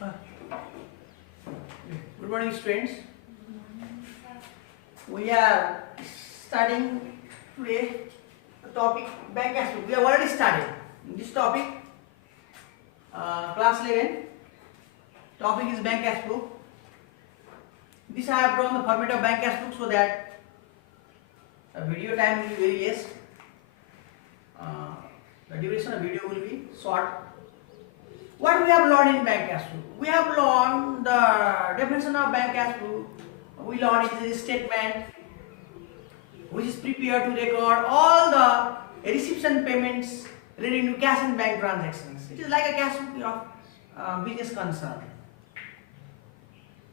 Good morning, students. We are starting today the topic bank cash book. We have already started this topic. Class 11. Topic is bank cash book. This I have drawn the format of bank cash book so that the video time will be very less. The duration of video will be short. What we have learned in bank cash book? We have learned the definition of bank cash book. We learned it is a statement which is prepared to record all the receipts and payments relating to cash and bank transactions. It is like a cash book of business concern.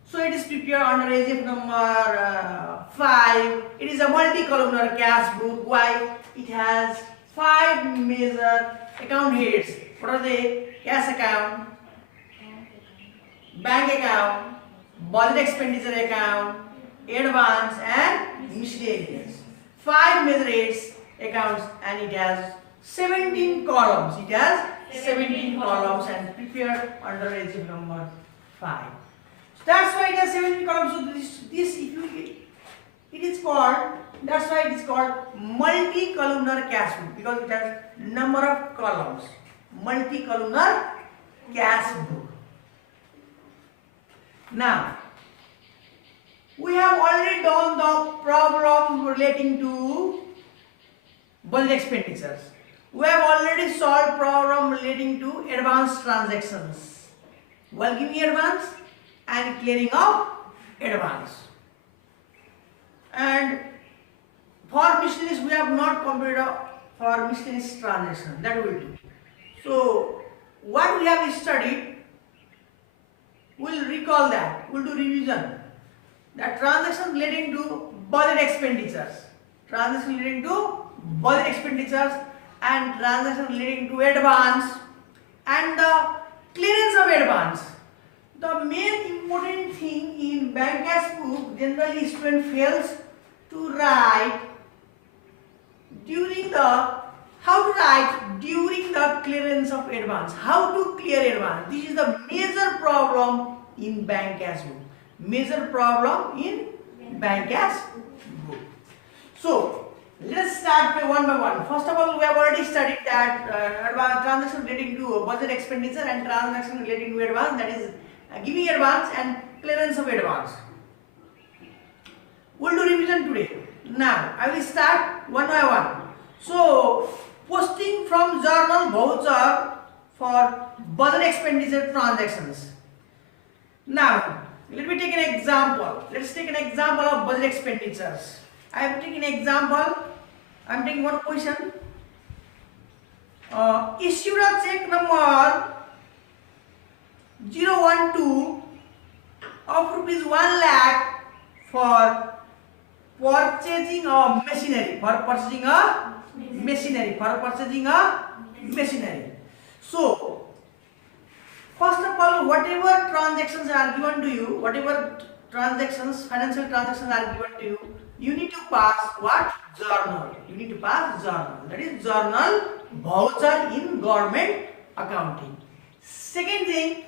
So it is prepared under AGF number 5. It is a multi-columnar cash book. Why? It has 5 major account heads. What are they? Cash account, bank account, budget expenditure account, advance and miscellaneous. 5 major heads accounts and it has 17 columns. It has 17 columns and prepared under AGF number 5. So that's why it has 17 columns. So this it is called, that's why it is called multi-columnar cash book, because it has number of columns. Multi-columnar cash book. Now, we have already done the problem relating to budget expenditures. We have already solved problem relating to advance transactions, while giving advance and clearing of advance. And for miscellaneous, we have not completed for miscellaneous transaction. That will do. So, what we have studied, we'll recall that. We'll do revision. That transaction relating to budget expenditures, transaction relating to budget expenditures, and transaction relating to advance, and the clearance of advance. The main important thing in bank cash book, generally student fails to write during the clearance of advance. How to clear advance? This is the major problem in bank cash book. Major problem in bank cash book. So let's start one by one. First of all, we have already studied that advance transaction relating to budget expenditure and transaction relating to advance, that is giving advance and clearance of advance. We'll do revision today. Now I will start one by one. So posting from journal voucher for budget expenditure transactions. Now let me take an example. Let's take an example of budget expenditures. I have taken an example. I am taking one question. Issued a check number 012 of rupees 1 lakh for purchasing a machinery. So first of all, whatever transactions are given to you, whatever transactions, financial transactions are given to you, you need to pass what? Journal. You need to pass journal. That is journal voucher in government accounting. Second thing,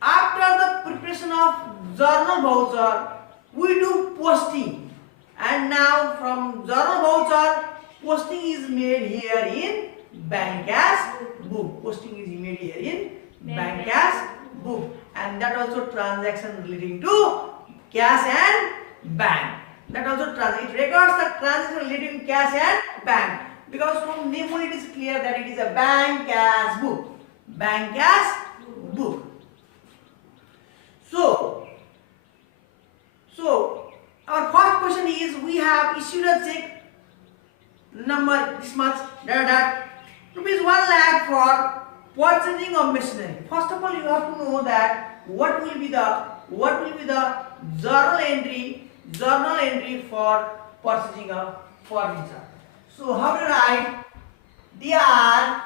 after the preparation of journal voucher, we do posting. And now from journal voucher, posting is made here in bank cash book. Posting is made here in bank cash book. And that also transaction relating to cash and bank. That also it records the transaction relating to cash and bank. Because from name only it is clear that it is a bank cash book. Bank cash book. So our first question is, we have issued a check number this much that rupees 1 lakh for purchasing of machinery. First of all, you have to know that what will be the journal entry for purchasing of furniture. So how to write? Dr.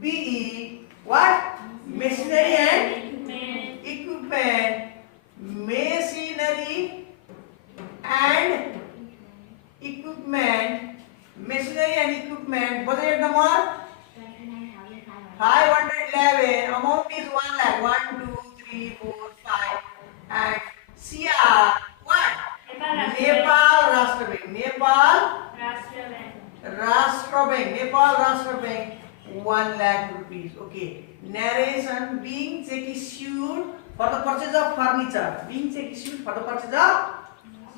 BE what? Machinery and equipment. Machinery and equipment. Machinery and equipment. What is the number? 500 111. Amount is 1 lakh. 1, 2, 3, 4, 5. And CR. What? Nepal Rashtra Bank. Nepal Rashtra Bank. Nepal Rashtra Bank. 1 lakh rupees. Okay. Narration. Being check issued for the purchase of furniture. Being check issued for the purchase of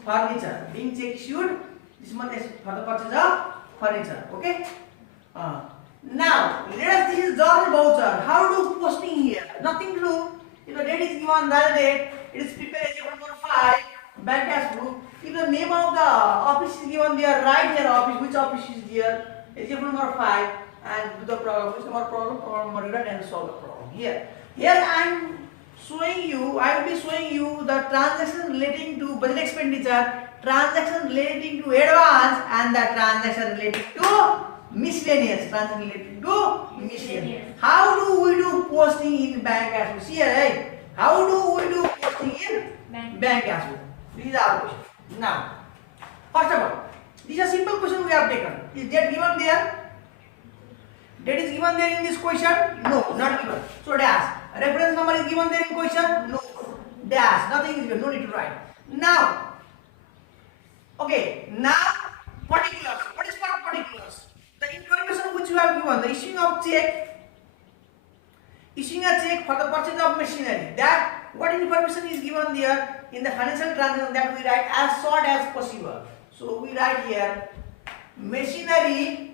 furniture. Being check issued. This month is for the purchase of furniture. Okay. Now let us. This is journal voucher. How do posting here? Nothing to do. If the date is given, the date, it is prepared as number 5. Bank cash book. If the name of the office is given there, write here office. Which office is there? Example number 5. And the problem. Which number problem number write and solve the problem. Here I am showing you. I will be showing you the transaction relating to budget expenditure, transaction relating to advance, and the transaction relating to miscellaneous. Transaction relating to miscellaneous. How do we do posting in bank cash book? See here, right? How do we do posting in bank cash book? These are questions. Now, first of all, this is a simple question we have taken. Is that given there? That is given there in this question? No, not given. So dash. Reference number is given there in question? No. Dash. Nothing is given. No need to write. Now, okay. Now, particulars. What is particulars? The information which you have given. The issuing of check. Issuing a check for the purchase of machinery. That what information is given there in the financial transaction, that we write as short as possible. So we write here machinery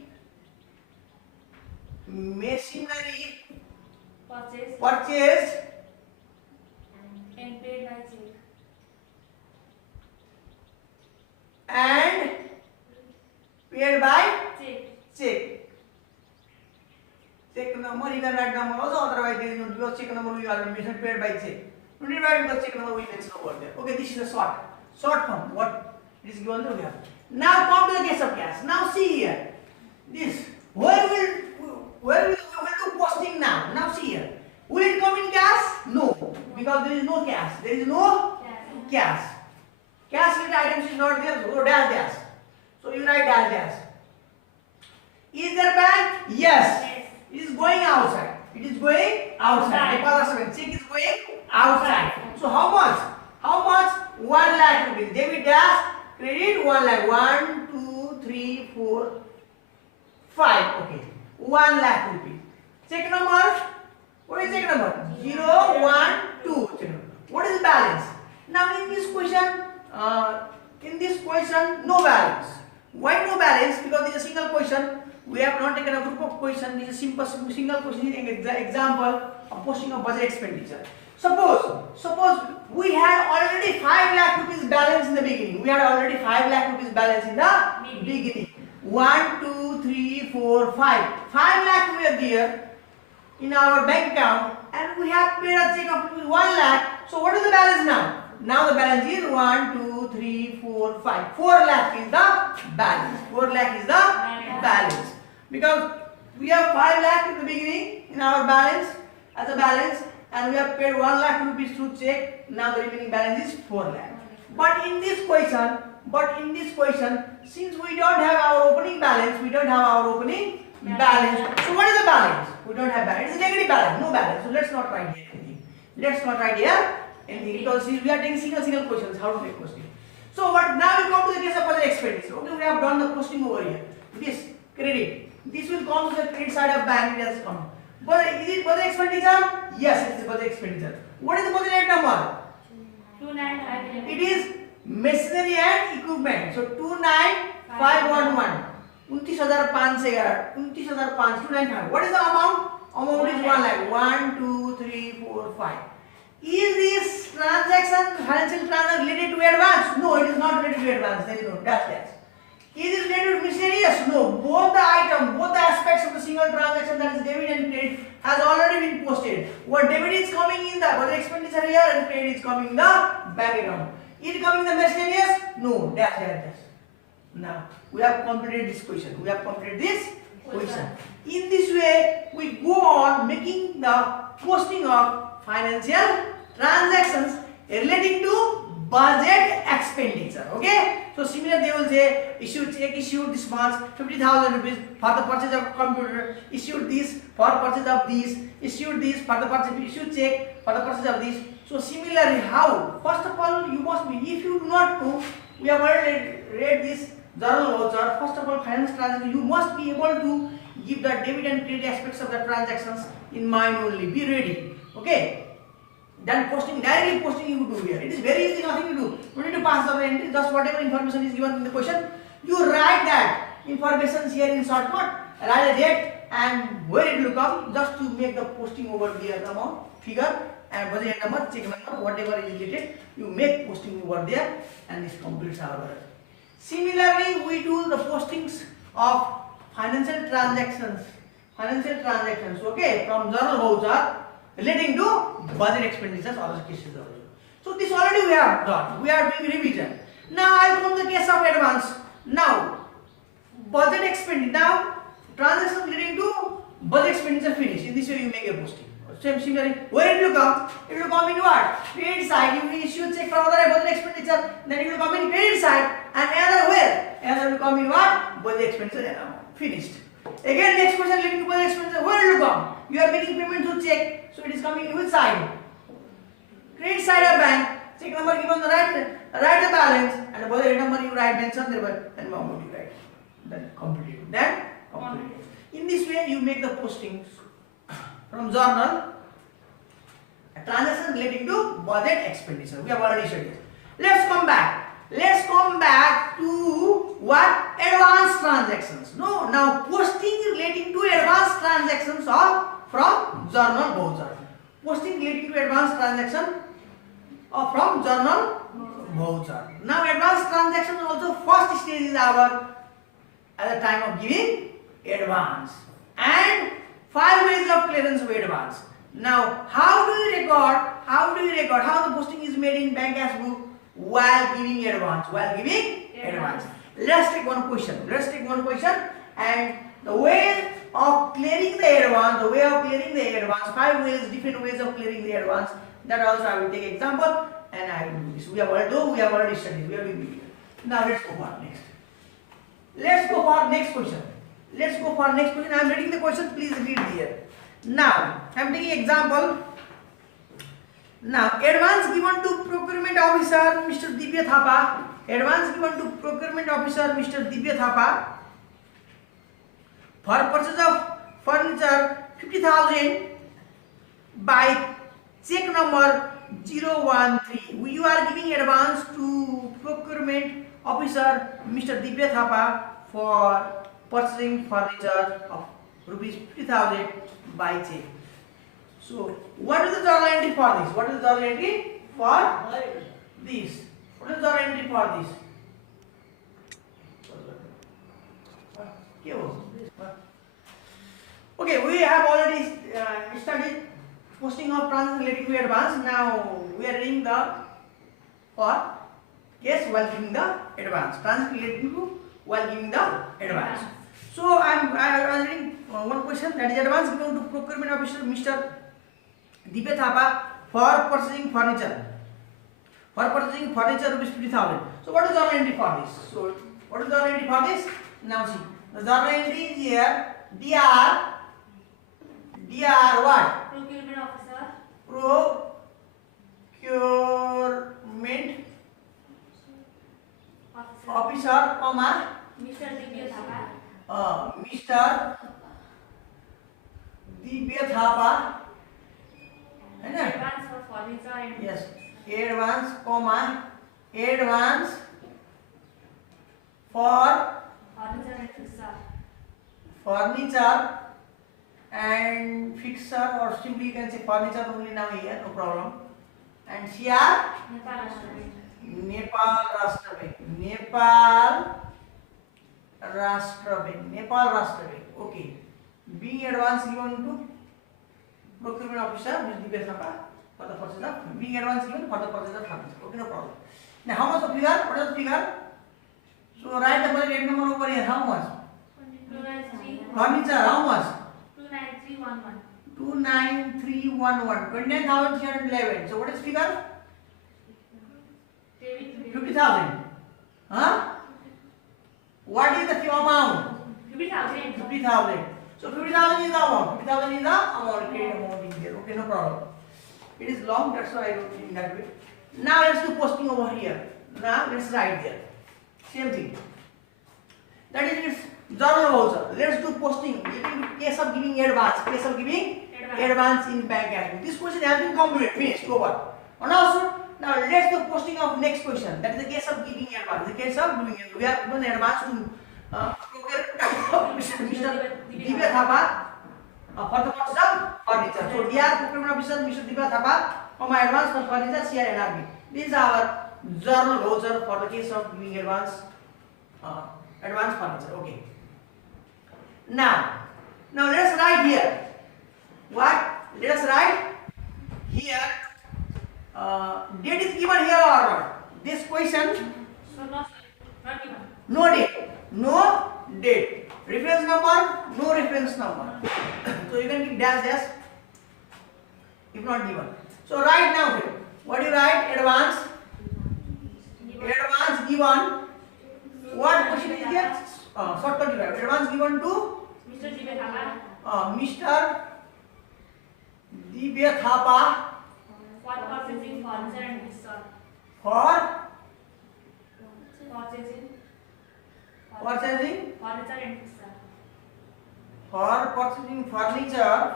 purchase and paid by check. And paid by check. Check number, you can write number also, otherwise there is no, because check number we already mentioned paid by check. You need to write because check number we mentioned over there. Okay, this is a short form. What is given there we have. Now come to the case of cash. Now see here. This where will do posting now? Now see here. Will it come in cash? No, because there is no cash. There is no cash. Cash related items is not there. So dash. So you write dash. Is there bank? Yes. It is going outside. It is going outside. Check is going outside. So how much? 1 lakh rupees. Debit dash. Credit 1 lakh. 1, 2, 3, 4, 5. Okay. 1 lakh rupees. Check number. What is check number? 0, 1, 2. What is balance? Now in this question, no balance. Why no balance? Because this is a single question. We have not taken a group of questions. This is a simple single question. Example of posting of budget expenditure. Suppose we had already 5 lakh rupees balance in the beginning. 1, 2, 3, 4, 5. 5 lakh were there in our bank account, and we have paid a check of 1 lakh. So what is the balance now? Now the balance is 1, 2, 3, 4, 5. 4 lakh is the balance. 4 lakh is the balance. Because we have 5 lakh in the beginning in our balance as a balance, and we have paid 1 lakh rupees through check. Now the remaining balance is 4 lakh. But in this question, since we don't have our opening balance, So what is the balance? We don't have balance. It's a negative balance, no balance. So let's not write here anything. Because since we are taking single questions, how to make posting? So what? Now we come to the case of budget expenditure. Okay, we have done the posting over here. This credit. This will come to the credit side of bank. It has come. But is it budget expenditure? Yes, it is budget expenditure. What is the budget rate number? 295. It is machinery and equipment. So 29511. 29,511. What is the amount? Amount is 1 lakh. 1, 2, 3, 4, 5. Is this transaction financial transaction related to advance? No, it is not related to advance. There is no dash. Is it related to miscellaneous? Yes, no. Both the aspects of the single transaction, that is debit and credit, has already been posted. What debit is coming in the budget expenditure here, and credit is coming in the bank account. Is it coming in the miscellaneous? No. Dash. Now we have completed this question. In this way, we go on making the posting of financial transactions relating to budget expenditure. Okay, so similar they will say issued check issued this month 50,000 rupees for the purchase of computer, issued this for purchase of this, issued this for the purchase, issued check for the purchase of this. So similarly, how? First of all, you must be, if you do not know, we have already read this journal voucher. First of all, finance transaction, you must be able to give the debit and credit aspects of the transactions in mind only. Be ready. Okay. Then posting, directly posting you do here. It is very easy, nothing to do. You need to pass the entry, just whatever information is given in the question, you write that information here in shortcut, write a date and where it will come, just to make the posting over there, the amount, figure and budget number, check number, whatever is related, you make posting over there and this completes our work. Similarly, we do the postings of financial transactions, okay, from journal voucher relating to budget expenditures or other cases also. So this already we have done. We are doing revision. Now I come to the case of advance. Now budget expenditure. Now transaction relating to budget expenditure finish. In this way you make a posting. Similarly, where it will come? It will come in what? Credit side. You will issue check for other budget expenditure. Then it will come in credit side. And another where? Another will come in what? Budget expenditure amount. Finished. Again next question relating to budget expenditure. Where it will come? You are making payment through check. So it is coming in which side? Credit side of bank. Check number given the write the balance and the budget number you write mention there and amount you write. Then completed. Then completed. In this way you make the postings from journal a transaction relating to budget expenditure. We have already studied. Let's come back. Let's come back to what? Advanced transactions. No, now posting relating to advanced transactions are from journal voucher. Posting relating to advanced transaction or from journal voucher. Now advanced transaction also first stage is our at the time of giving advance and 5 ways of clearance of advance. Now how do you record? How the posting is made in bank as book while giving advance? Let's take one question and the way of clearing the advance, 5 ways, different ways of clearing the advance. That also I will take example and I will do this. We have already studied. We are doing video. Now let's go for next. Let's go for next question. I am reading the question. Please read here. Now I am taking example. Now advance given to procurement officer Mr. Divya Thapa. For purchase of furniture 50,000 by check number 013. You are giving advance to procurement officer Mr. Divya Thapa for purchasing furniture of rupees 50,000 by check. So what is the journal entry for this? Okay, we have already studied posting of transaction relating to advance. Now we are reading the for case while giving the advance. Transaction relating to while giving the advance. So I am reading one question, that is advance given to procurement officer Mr. Divya Thapa for purchasing furniture. Rupees 50,000. So what is the journal entry for this? Now see, the journal entry is here. DR what? Procurement officer. Procurement officer, comma Mr. Divya Thapa. Mr. Divya Thapa. Advance for furniture and Yes, advance, comma advance for furniture and fixer, or simply you can say furniture only now here, no problem. And here Nepal Rashtra Bank. Okay. Being advance given to procurement officer, Mr. Divya Thapa, for the purchase of being advance given for the purchase of furniture. Okay, no problem. Now how much the figure? What is the figure? So write the budget number over here. How much? 293. Furniture, how much? 29311. 29311. 29,311. So what is figure? 10 50,000. Huh? What is the amount? 50,000. 50,000. So 50,000 is the amount. 50,000 is the amount. Credit amount in here. Okay, no problem. It is long, that's why I wrote it in that way. Now let's do posting over here. Now let's write there. Same thing. That is its journal voucher. Let's do posting. In case of giving advance. Case of giving advance in bank account. This question has been completed. Finished. Over. And also, now let's do posting of next question. That is the case of giving advance. The case of doing it. We have given advance to Mr. Divya Thapa for the purchase of furniture. So, dear procurement officer Mr. Divya Thapa for my advance for furniture CRNRB. This is our journal voucher for the case of giving advance furniture. Okay. Now let us write here. What? Let us write here. Date is given here or not? This question. So not given. No date. No date. Reference number. No reference number. So you can give dash dash if not given. So write now here. What do you write? Advance. Advance given. What question is there? Shortcut you write. Advance given to Mr. Divya Thapa Mr. Divya Thapa for purchasing furniture and goods. for Purchasing purchasing furniture and goods. for purchasing furniture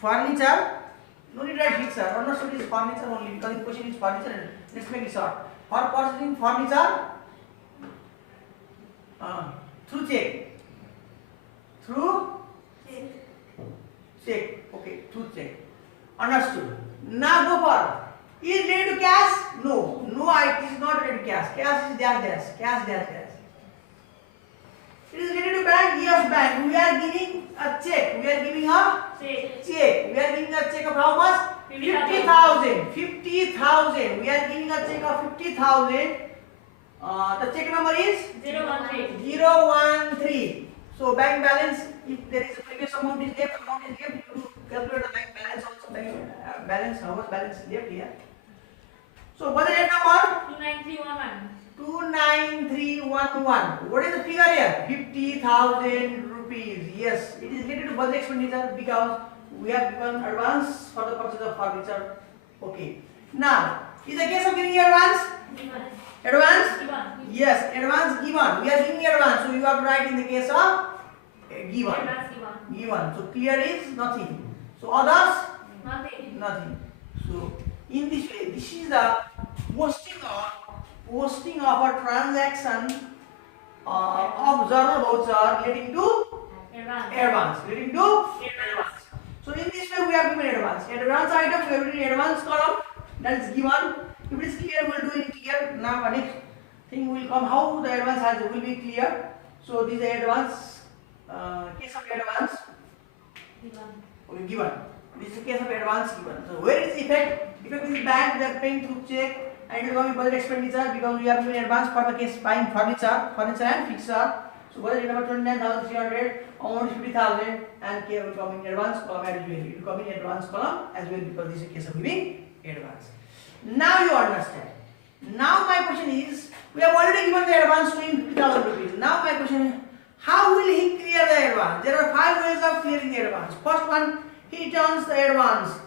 furniture. No need write it, sir. Understood is furniture only because the question is furniture. Let's make it short. For purchasing furniture through check. Through check. Okay, through check. Understood. Now go for. Is related to cash? No. No, it is not related to cash. Cash is dash. Cash dash. It is related to bank. Yes, bank. We are giving a check. We are giving a check. We are giving a check of how much? 50,000. 50,000. We are giving a check of 50,000. The check number is 013. So bank balance. If there is a previous amount is left, you calculate the bank balance also. Bank balance. How much balance is left here? So what is the number? 29311. 29311. What is the figure here? 50,000 rupees. Yes, it is related to budget expenditure because we have given advance for the purchase of furniture. Okay. Now, is the case of giving advance? Given. Advance? Given. Yes, advance given. We are giving advance, so you have to write in the case of given. Advance given. Given. So clear is nothing. So others? Nothing. Nothing. So in this way, this is the posting of a transaction of journal voucher relating to advance. So in this way we have given advance. Advance item we have written advance column, that is given. If it is clear, we will do it clear. Now next thing will come how the advance will be clear. So this is advance case of advance. Okay, given. This is the case of advance given. So where is effect? Effect is bank, they are paying through check and it will come budget expenditure because we have given advance for the case buying furniture and fixture. So budget number 29,300, amount is 50,000 and K will come in advance column as well. It will come in advance column as well because this is a case of giving advance. Now you understand. Now my question is, we have already given the advance to him 50,000 rupees. Now my question is, how will he clear the advance? There are 5 ways of clearing the advance. First one, he returns the advance.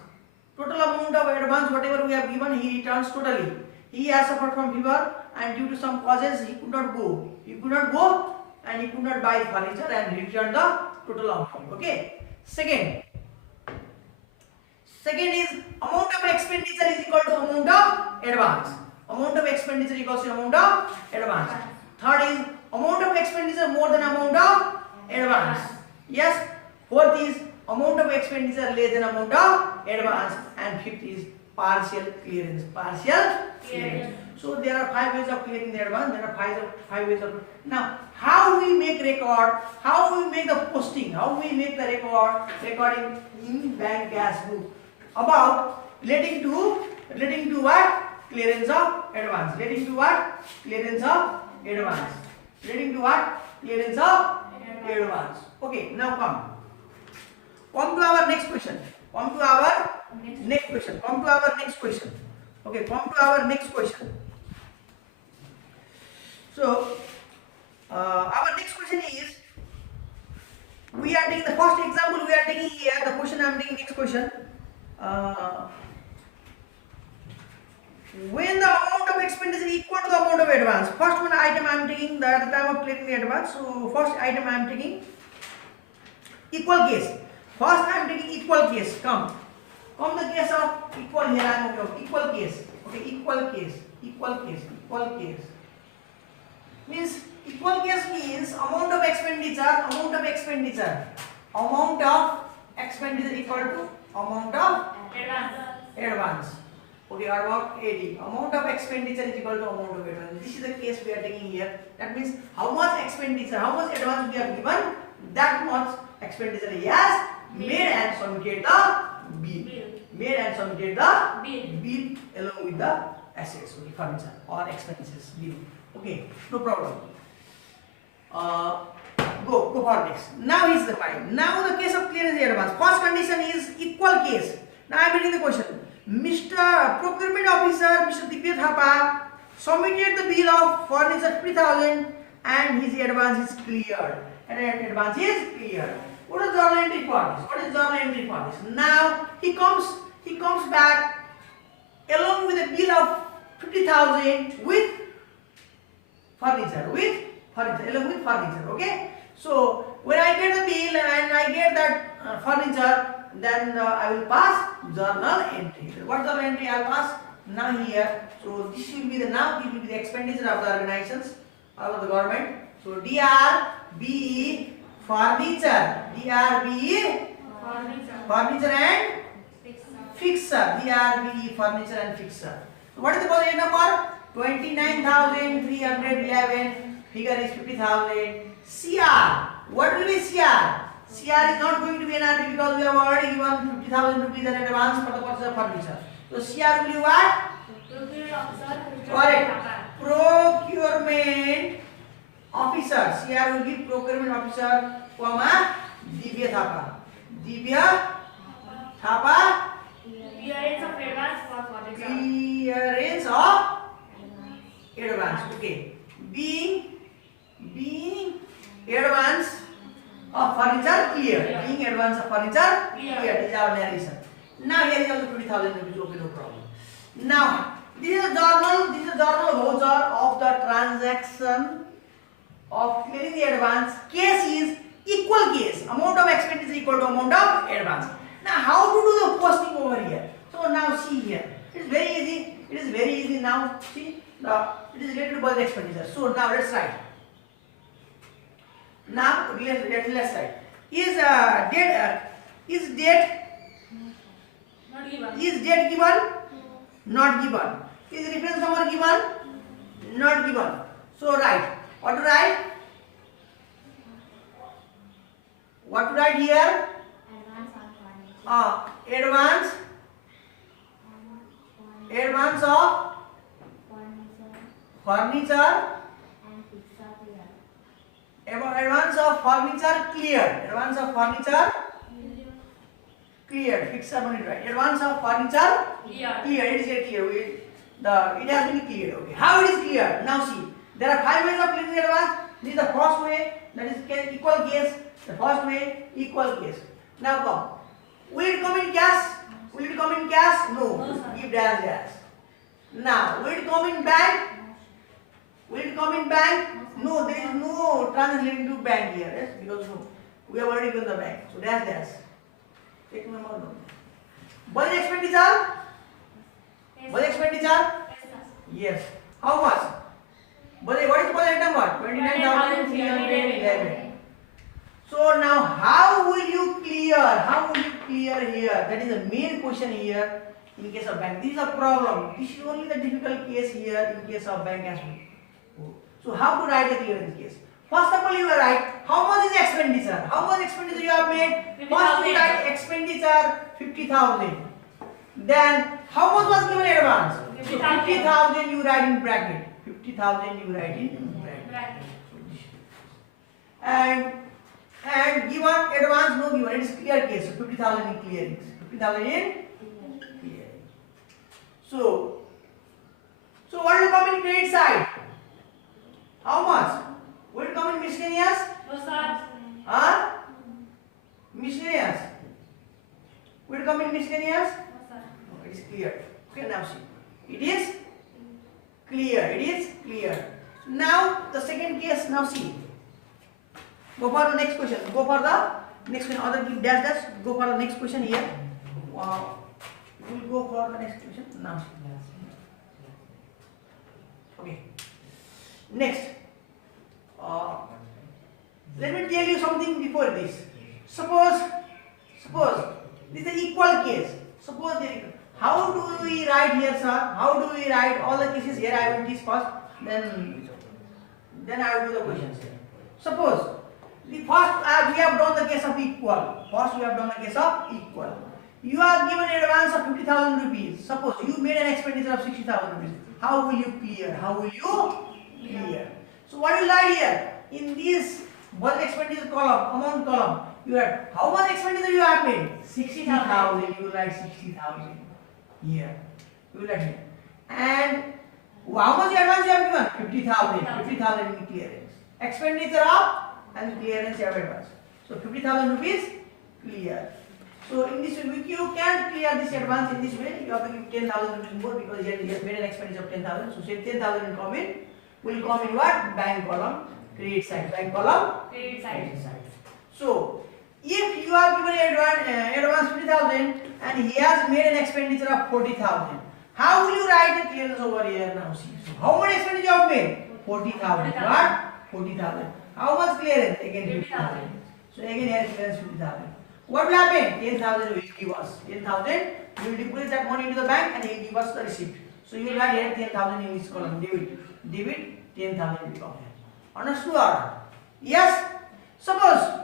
Total amount of advance, whatever we have given, he returns totally. He has suffered from fever and due to some causes, he could not go. And he could not buy furniture and he returned the total amount. Okay. Second is amount of expenditure is equal to amount of advance. Amount of expenditure equals to amount of advance. Third is amount of expenditure more than amount of advance. Yes. Fourth is amount of expenditure less than amount of advance. And fifth is partial clearance. So there are 5 ways of clearing the advance. There are 5 ways of. Now, how we make record? How we make the posting? How we make the recording in bank cash book about relating to what? Clearance of advance. Relating to what? Clearance of advance. Relating to what? Clearance of advance. Okay. Now come to our next question. Come to our next question. Okay, come to our next question. So, our next question is, we are taking the first example we are taking here, the question I am taking next question. When the amount of expenditure is equal to the amount of advance. First one item I am taking the at the time of clearing the advance. So, first item I am taking equal case. First I am taking equal case. Come the case of equal here I am okay. Equal case. Okay, equal case. Means equal case means amount of expenditure equal to amount of advance. Okay, or about AD. Amount of expenditure is equal to amount of advance. This is the case we are taking here. That means how much expenditure, how much advance we have given, that much expenditure he has made and submitted the bill. Made and submitted the bill along with the assets, okay, furniture or expenses bill. Okay, no problem. Go for next. Now is the point. Now the case of clearance advance. First condition is equal case. Now I am reading the question. Mr. Procurement Officer, Mr. Divya Thapa submitted the bill of furniture 3,000 and his advance is cleared. What is journal entry for this? Now he comes back along with a bill of 50,000 with furniture. Okay. So when I get the bill and I get that furniture, then I will pass journal entry. What journal entry I will pass? Now here. So this will be the expenditure of the organizations of the government. So DRBE furniture. Furniture and fixer. DRBE furniture and fixer. So what is the budget number? 29,311. Figure is 50,000. CR. What will be CR? CR is not going to be NRB because we have already given 50,000 rupees in advance for the purchase of furniture. So CR will be what? Correct. Procurement officer. CR will be procurement officer, comma, Divya Thapa. Clearance of advance for furniture. Clearance of advance. Okay. Being advance of furniture clear. Being advance of furniture clear. This is our narration. Now here is also 20,000 rupees. Okay, no problem. Now this is a journal voucher of the transaction of clearing the advance. Case is equal case. Amount of expenditure equal to amount of advance. Now how to do the posting over here? So now see here. It is very easy. Now see it is related to budget expenditure. So now let's write. Now let's write. Is date given? Not given. Is reference number given? Not given. So write. What to write? What to write here? Advance of furniture. Advance of furniture cleared. Advance of furniture cleared. Fixer money right. Advance of furniture cleared. It is clear. It has been cleared. Okay. How it is cleared? Now see. There are 5 ways of clearing the advance. This is the first way. That is equal case. The first way equal case. Now come. Will it come in cash? No. Give dash. Now will it come in bank? No, there is no transaction to bank here, yes? Because no, we have already given the bank. So dash. Take number no. Budget expenditure? Yes. How much? Budget, what is the budget number? 29,311. So now how will you clear here? That is the main question here in case of bank. This is a problem. This is only the difficult case here in case of bank as well. So how to write the clearance case? First of all, you will write how much is expenditure. How much expenditure you have made? 50,000. First you write expenditure 50,000. Then how much was given advance? 50,000 you write in bracket. 50,000 you write in bracket. And given advance no given. It is clear case. So 50,000 in clearings. 50,000 in clearing. So So what will come in credit side? How much? Will it come in miscellaneous? No, sir. Huh? Miscellaneous. Will it come in miscellaneous? No, sir. No, it is clear. Okay, now see. It is clear. It is clear. Now the second case. Now see. Go for the next question. Go for the next question. Other give dash dash. Go for the next question here. We'll go for the next question. Now see. Okay. Next. Let me tell you something before this. Suppose this is an equal case. Suppose how do we write here, sir? How do we write all the cases here? I will teach first. Then I will do the questions here. Suppose the first we have done the case of equal. First we have done the case of equal. You are given an advance of 50,000 rupees. Suppose you made an expenditure of 60,000 rupees. How will you clear? How will you clear? So what you write here in this one expenditure column, amount column, you write how much expenditure you have made? 60,000. You write 60,000 here. You will write here. And how much advance you have given? 50,000. 50,000 in clearance. Expenditure up and clearance you have advance. So 50,000 rupees clear. So in this way, you can't clear this advance in this way. You have to give 10,000 rupees more because you have made an expenditure of 10,000. So say 10,000 will come in what? Bank column, credit side. Bank column, Credit side. So if you are given advance 50,000 and he has made an expenditure of 40,000, how will you write the clearance over here now? See. So how much expenditure you have made? 40,000. What? 40,000. How much clearance? Again 50,000. So again here clearance 50,000. What will happen? 10,000 will give us. 10,000, we will deposit that money into the bank and he will give us the receipt. So you will write here 10,000 in this column. Debit 10,000 will come here. Understood? Yes? Suppose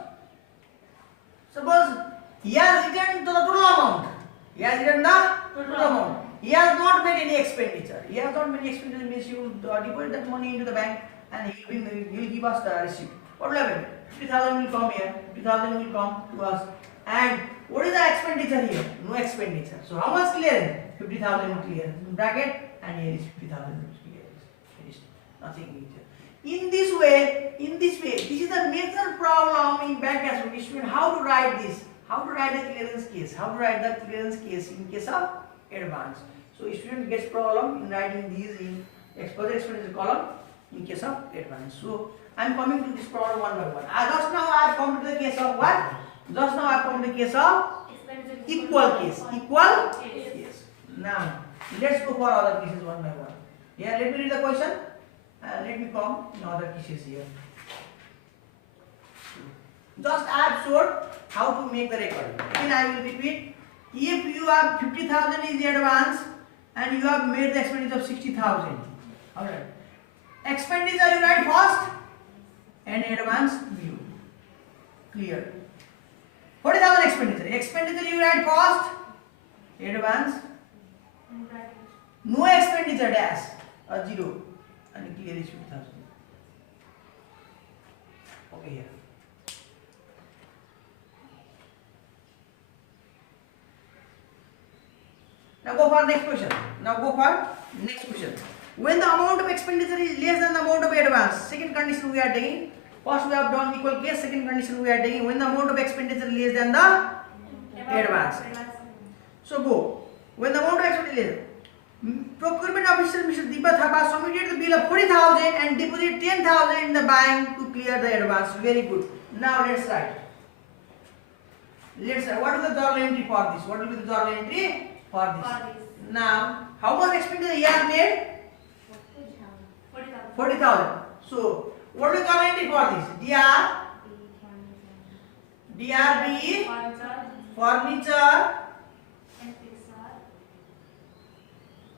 he has written the total amount. He has written the total amount. He has not made any expenditure. He has not made any expenditure means you will deposit that money into the bank and he will give us the receipt. What will happen? 50,000 will come here. 50,000 will come to us. And what is the expenditure here? No expenditure. So how much clearance? 50,000 clearance. Bracket and here is 50,000 clearance. There is nothing here. In this way, this is the major problem in bank account. Student, how to write this? How to write the clearance case? How to write the clearance case in case of advance? So student gets problem in writing these in further expenditure column in case of advance. So I am coming to this problem one by one. Just now I have come to the case of what? Just now I have come to the case of equal case. Equal case. Now let's go for other cases one by one. Here let me read the question. Let me come in other cases here. Just I have showed how to make the record. Again I will repeat. If you have 50,000 is the advance and you have made the expenditure of 60,000. Alright. Expenditure you write first and advance below. Clear. 40,000 expenditure. Expenditure you write first, advance. No expenditure dash or 0 and clear is 50,000. Okay here. Now go for next question. When the amount of expenditure is less than the amount of advance, second condition we are taking. First we have done equal case, second condition we are taking when the amount of expenditure is less than the advance. So go. When the amount of expenditure is less, procurement officer Mr. Deepa Thapa submitted the bill of 40,000 and deposited 10,000 in the bank to clear the advance. Very good. Now let's write. What is the journal entry for this? What will be the journal entry for this? Now, how much expenditure he has made? 40,000. So, what is the journal entry for this? DRB, furniture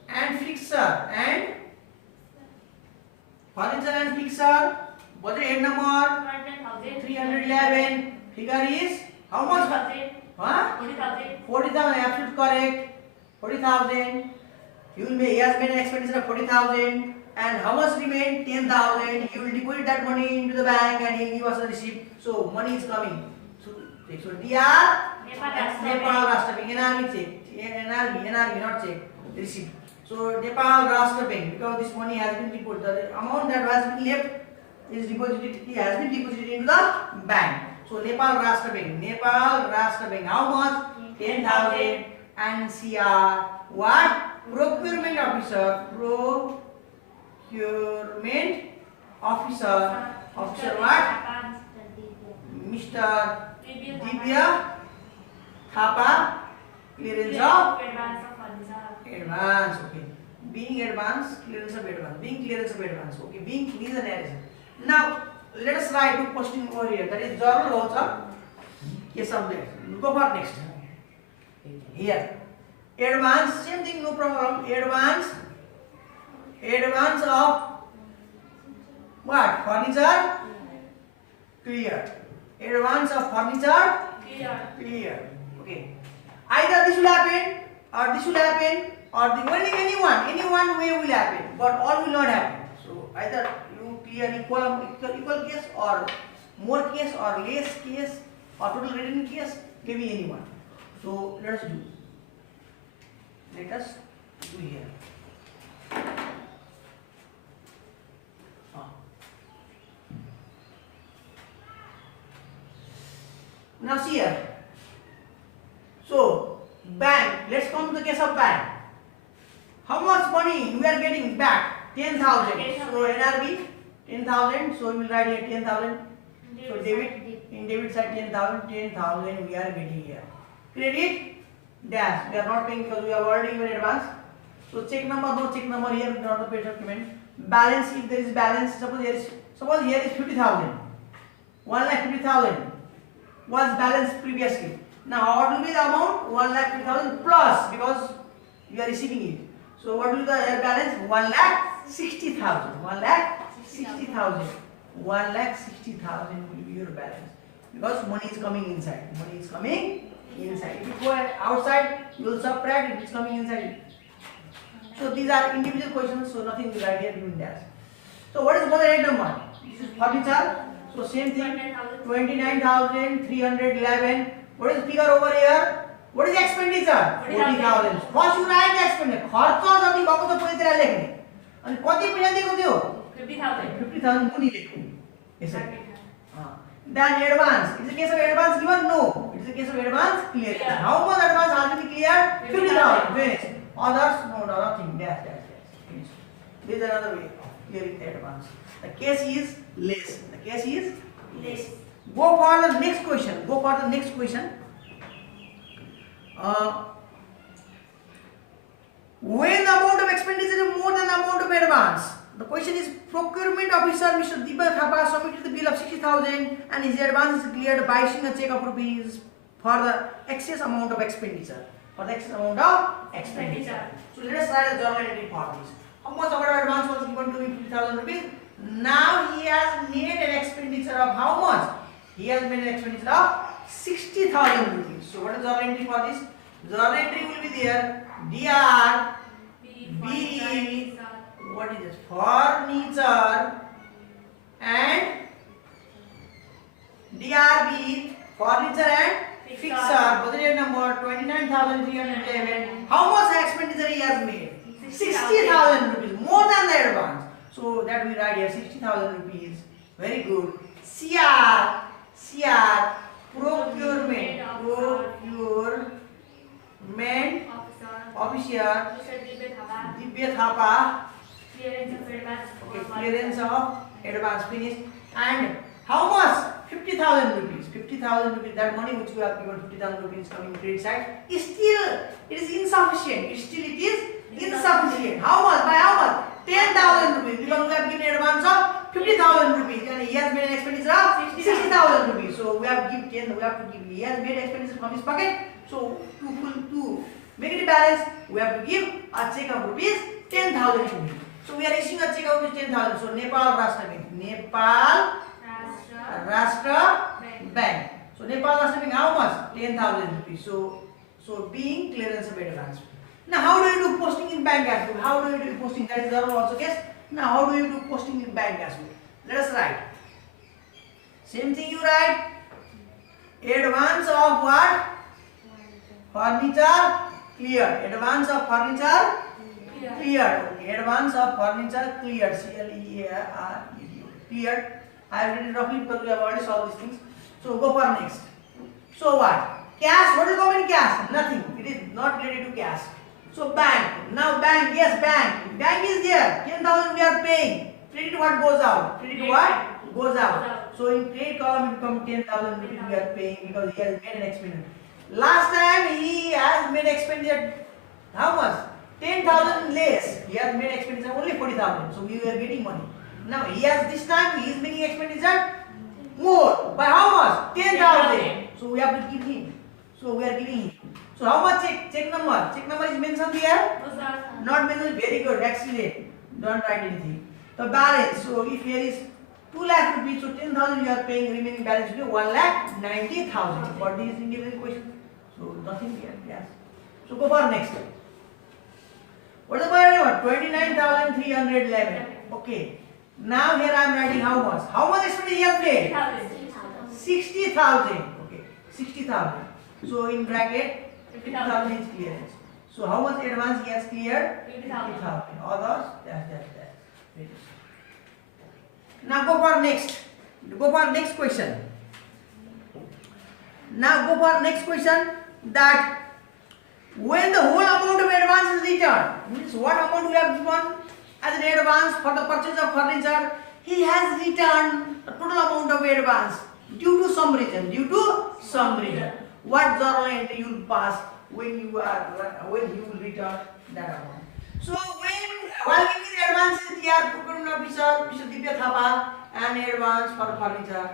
and fixture and budget head number 311. Figure is how much? 40,000. Absolute correct. 40,000. He has made an expenditure of 40,000. And how much remain? 10,000. He will deposit that money into the bank and he will give us a receipt. So money is coming. So DR Nepal Rashtra NRB check. NRB not check. Receipt. So Nepal Rashtra Bank, because this money has been deposited, the amount that has been left is deposited, it has been deposited into the bank. So Nepal Rashtra Bank, Nepal Rashtra Bank, how much? 10,000. And CR, what? Procurement officer, officer what? Mr. Divya Thapa, clearance of advance, okay. Being advance, clearance of advance. Being clearance of advance, okay. Being is an narration. Now, let us write to question over here. That is journal also. Yes, somewhere. Go for next. Here. Advance, same thing, no problem. Advance of what? Furniture? Clear. Advance of furniture? Clear. Okay. Either this will happen, or this will happen, or the any one way will happen, but all will not happen. So either you clear equal case, or more case, or less case, or total written case, maybe any one. So let us do. Let us do here. Now see here. So bank. Let's come to the case of bank. How much money we are getting back? 10,000. So NRB 10,000. So we will write here 10,000. So debit, in debit side 10,000. 10,000 we are getting here. Credit dash. We are not paying because we have already given advance. So check number, no check number here, not the page of payment. Balance, if there is balance, suppose here is 50,000. 1,50,000 was balanced previously. Now what will be the amount? 1,50,000 plus, because you are receiving it. So what will be the balance? 1,60,000. 1,60,000. 1,60,000 will be your balance, because money is coming inside. Money is coming inside. If you go outside, you will subtract. It is coming inside. So these are individual questions. So nothing will write here between that. So what is the right number? This is furniture. So same thing. 29,311. What is the figure over here? What is the expenditure? 40,000. First you write the expenditure. खर्च जति भएको त पुरै तेरा लेख्ने. अनि कति पैसा दिएको थियो? 50,000. 50,000 कुनी लेख्नु. यसरी. Then advance. Is the case of advance given? No. It is the case of advance clear. How much advance has been cleared? 50,000. Finish. Others? No, nothing. Dash. Finish. This is another way of clearing the advance. The case is less. Go for the next question. When the amount of expenditure is more than the amount of advance, the question is procurement officer Mr. Deepak Thapa submitted the bill of 60,000 and his advance is cleared by issuing a check of rupees for the excess amount of expenditure. So let us write a journal entry for this. How much of advance was given to him? 50,000 rupees. Now he has made an expenditure of how much? He has made an expenditure of 60,000 rupees. So what is the journal entry for this? Journal entry will be there. DR B, what is this? Furniture, and DRB, furniture and fixture. Budget number 29,311. How much expenditure he has made? 60,000 rupees, more than the advance. So that we write here 60,000 rupees. Very good. CR, procurement officer Divya Thapa. Clearance of advance finished. And how much? 50,000 rupees. 50,000 rupees. That money which we have given, 50,000 rupees coming credit side, is still it is insufficient. It is insufficient. How much? By how much? 10,000 rupees. Because we have given advance of 50,000 rupees, and he has made an expenditure of 60,000 rupees. So we have to give 10. He has made expenditure from his pocket. So to make it balance, we have to give a check of rupees 10,000 rupees. So we are issuing a check of rupees 10,000. So Nepal Rashtra Bank. So Nepal Rashtra Bank, how much? 10,000 rupees. So being clearance of advance. Now how do you do posting in bank as well? How do you do posting? That is the also case. Now how do you do posting in bank as well? Let us write. Same thing you write. Advance of what? Furniture clear. Advance of furniture Cleared. Okay. Advance of furniture cleared. C-L-E-A-R-E-D. Cleared. I have written roughly because we have already solved these things. So go for next. So what? Cash. What will come in cash? Nothing. It is not related to cash. So bank. Now bank. Yes, bank. Bank is there. 10,000 we are paying. Credit what goes out? Credit what goes out. So in credit column it becomes 10,000 rupees we are paying because he has made an expenditure. Last time he has made expenditure how much? 10,000 less. He has made expenditure only 40,000. So we were getting money. Now he has this time he is making expenditure more. By how much? 10,000. So we have to give him. So we are giving him. So how much check? Check number. Check number is mentioned here. Not mentioned. Very good. Excellent. Don't write anything. The balance. So if here is 2 lakh rupees, so 10,000 you are paying. Remaining balance will be 1,90,000. For this individual question. So nothing here. Yes. So go for next. What is the number? 29,311. Okay. Now here I am writing how much. How much expenditure he has made? 60,000. Okay. 60,000. So in bracket 50,000 is clearance. So how much advance he has cleared? 50,000. Others? That. Now go for next. Go for next question. Now go for next question. That when the whole amount of advance is returned, means what amount we have given as an advance for the purchase of furniture, he has returned the total amount of advance due to some reason. Due to some reason. What journal entry you will pass when you will return that amount. So while giving the advances here, procurement officer Mr. Divya Thapa and advance for furniture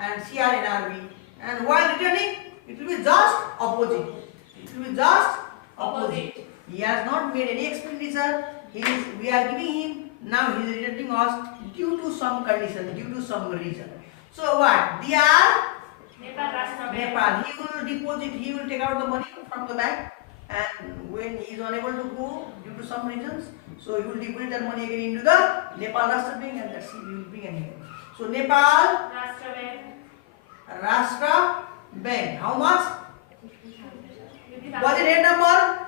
and CRNRB, and while returning it will be just opposite. It will be just opposite. He has not made any expenditure. We are giving him. Now he is returning us due to some condition, due to some reason. So what? DR Nepal. He will deposit. He will take out the money from the bank, and when he is unable to go due to some reasons, so he will deposit that money again into the Nepal Rashtra Bank, and that's he will bring again. So Nepal Rashtra Bank. How much? Budget head number?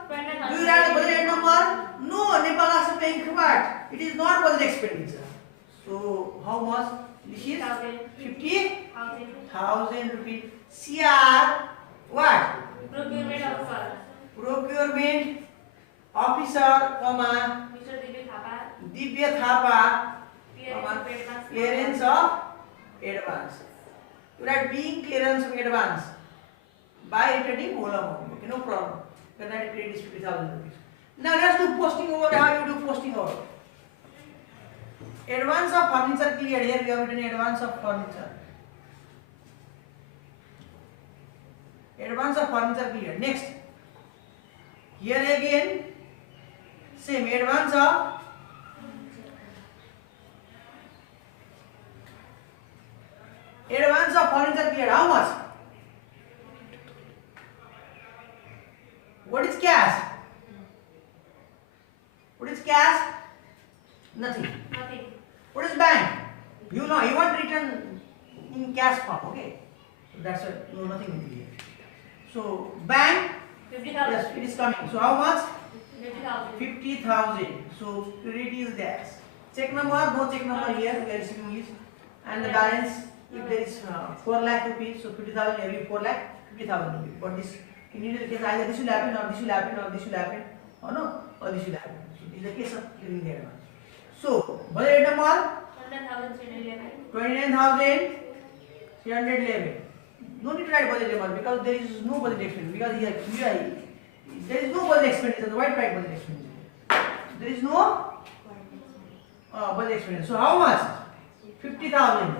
Do you write the budget head number? No, Nepal Rashtra Bank what? It is not budget expenditure. So how much? This is 50,000 rupees. CR what? Procurement officer, comma, Divya Thapa, clearance of advance. You write being clearance of advance by returning whole amount. Okay, no problem. Then I credit is 50,000 rupees. Now let's do posting over. How you do posting over? Advance of furniture cleared. Here we have written advance of furniture. Advance of furniture cleared. Next. Here again, same advance of furniture cleared. How much? What is cash? What is cash? Nothing. What is bank? You know, you want return in cash form, okay? So that's why no, nothing will be here. So bank, 50,000. yes, it is coming. So how much? 50,000. 50,000. So credit is there. Check number, no check number here. We are receiving is, and the balance. If there is 4 lakh rupees, so 50,000 every 4 lakh, 50,000 rupees. But this in either case either this will happen or this will happen or this will happen or no or this will happen. So this is the case of clearing the advance. So budget number 29,311. No need to write budget number because there is no budget expenditure. Because here there is no budget expenditure. The white write budget expenditure. There is no budget expenditure. So how much? 50,000.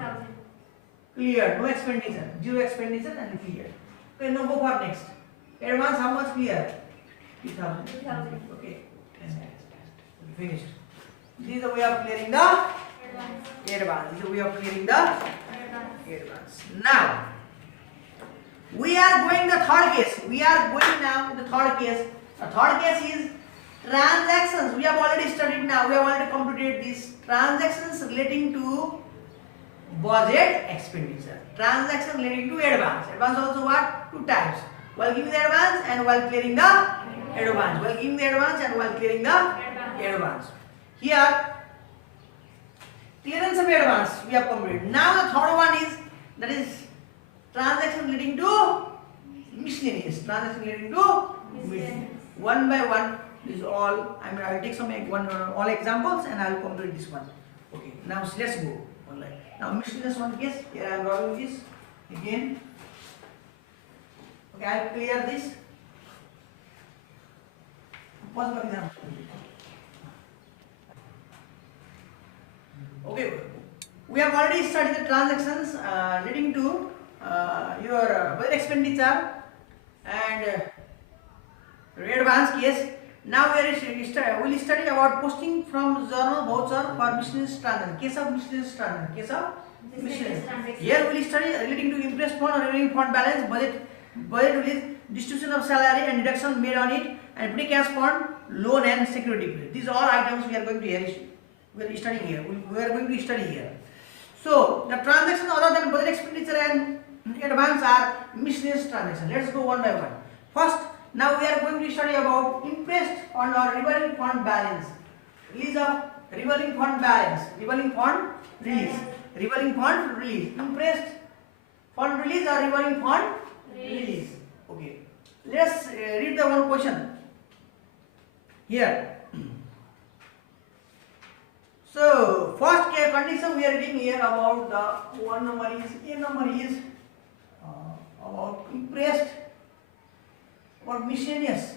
Clear. No expenditure. Zero expenditure and clear. Okay, now go for next. Advance how much clear? 50,000. Okay. Finished. This is the way of clearing the advance. This is the way of clearing the advance. Now, we are going the third case. We are going now the third case. The third case is transactions. We have already studied now. We have already completed these transactions relating to budget expenditure. Transaction relating to advance. Advance also what? Two types. While giving the advance and while clearing the advance. While giving the advance and while clearing the Advance. Here, clearance of advance we have completed. Now the third one is, that is transaction leading to miscellaneous. Transaction leading to miscellaneous. One by one is all. I mean, I will take some all examples and I will complete this one. Okay. Now let's go. Now miscellaneous one case. Here I am drawing this again. Okay, I will clear this. One more example. Okay, we have already studied the transactions leading to your budget expenditure and advance case. Now we will study about posting from journal voucher for miscellaneous transaction. Case of miscellaneous transaction. Case of miscellaneous. Here we will study relating to interest fund or revolving fund balance, budget release, distribution of salary and deduction made on it, and petty cash fund, loan and security credit. These are all items we are going to study here. We are going to study here. So the transactions other than budget expenditure and advance are miscellaneous transactions. Let's go one by one. First, now we are going to study about interest on or revolving fund balance. Release of revolving fund balance. Revolving fund release. Revolving fund release. Interest fund release or revolving fund release. Okay. Let's read the one question here. So first condition we are reading here about the one number is A number is about interest or miscellaneous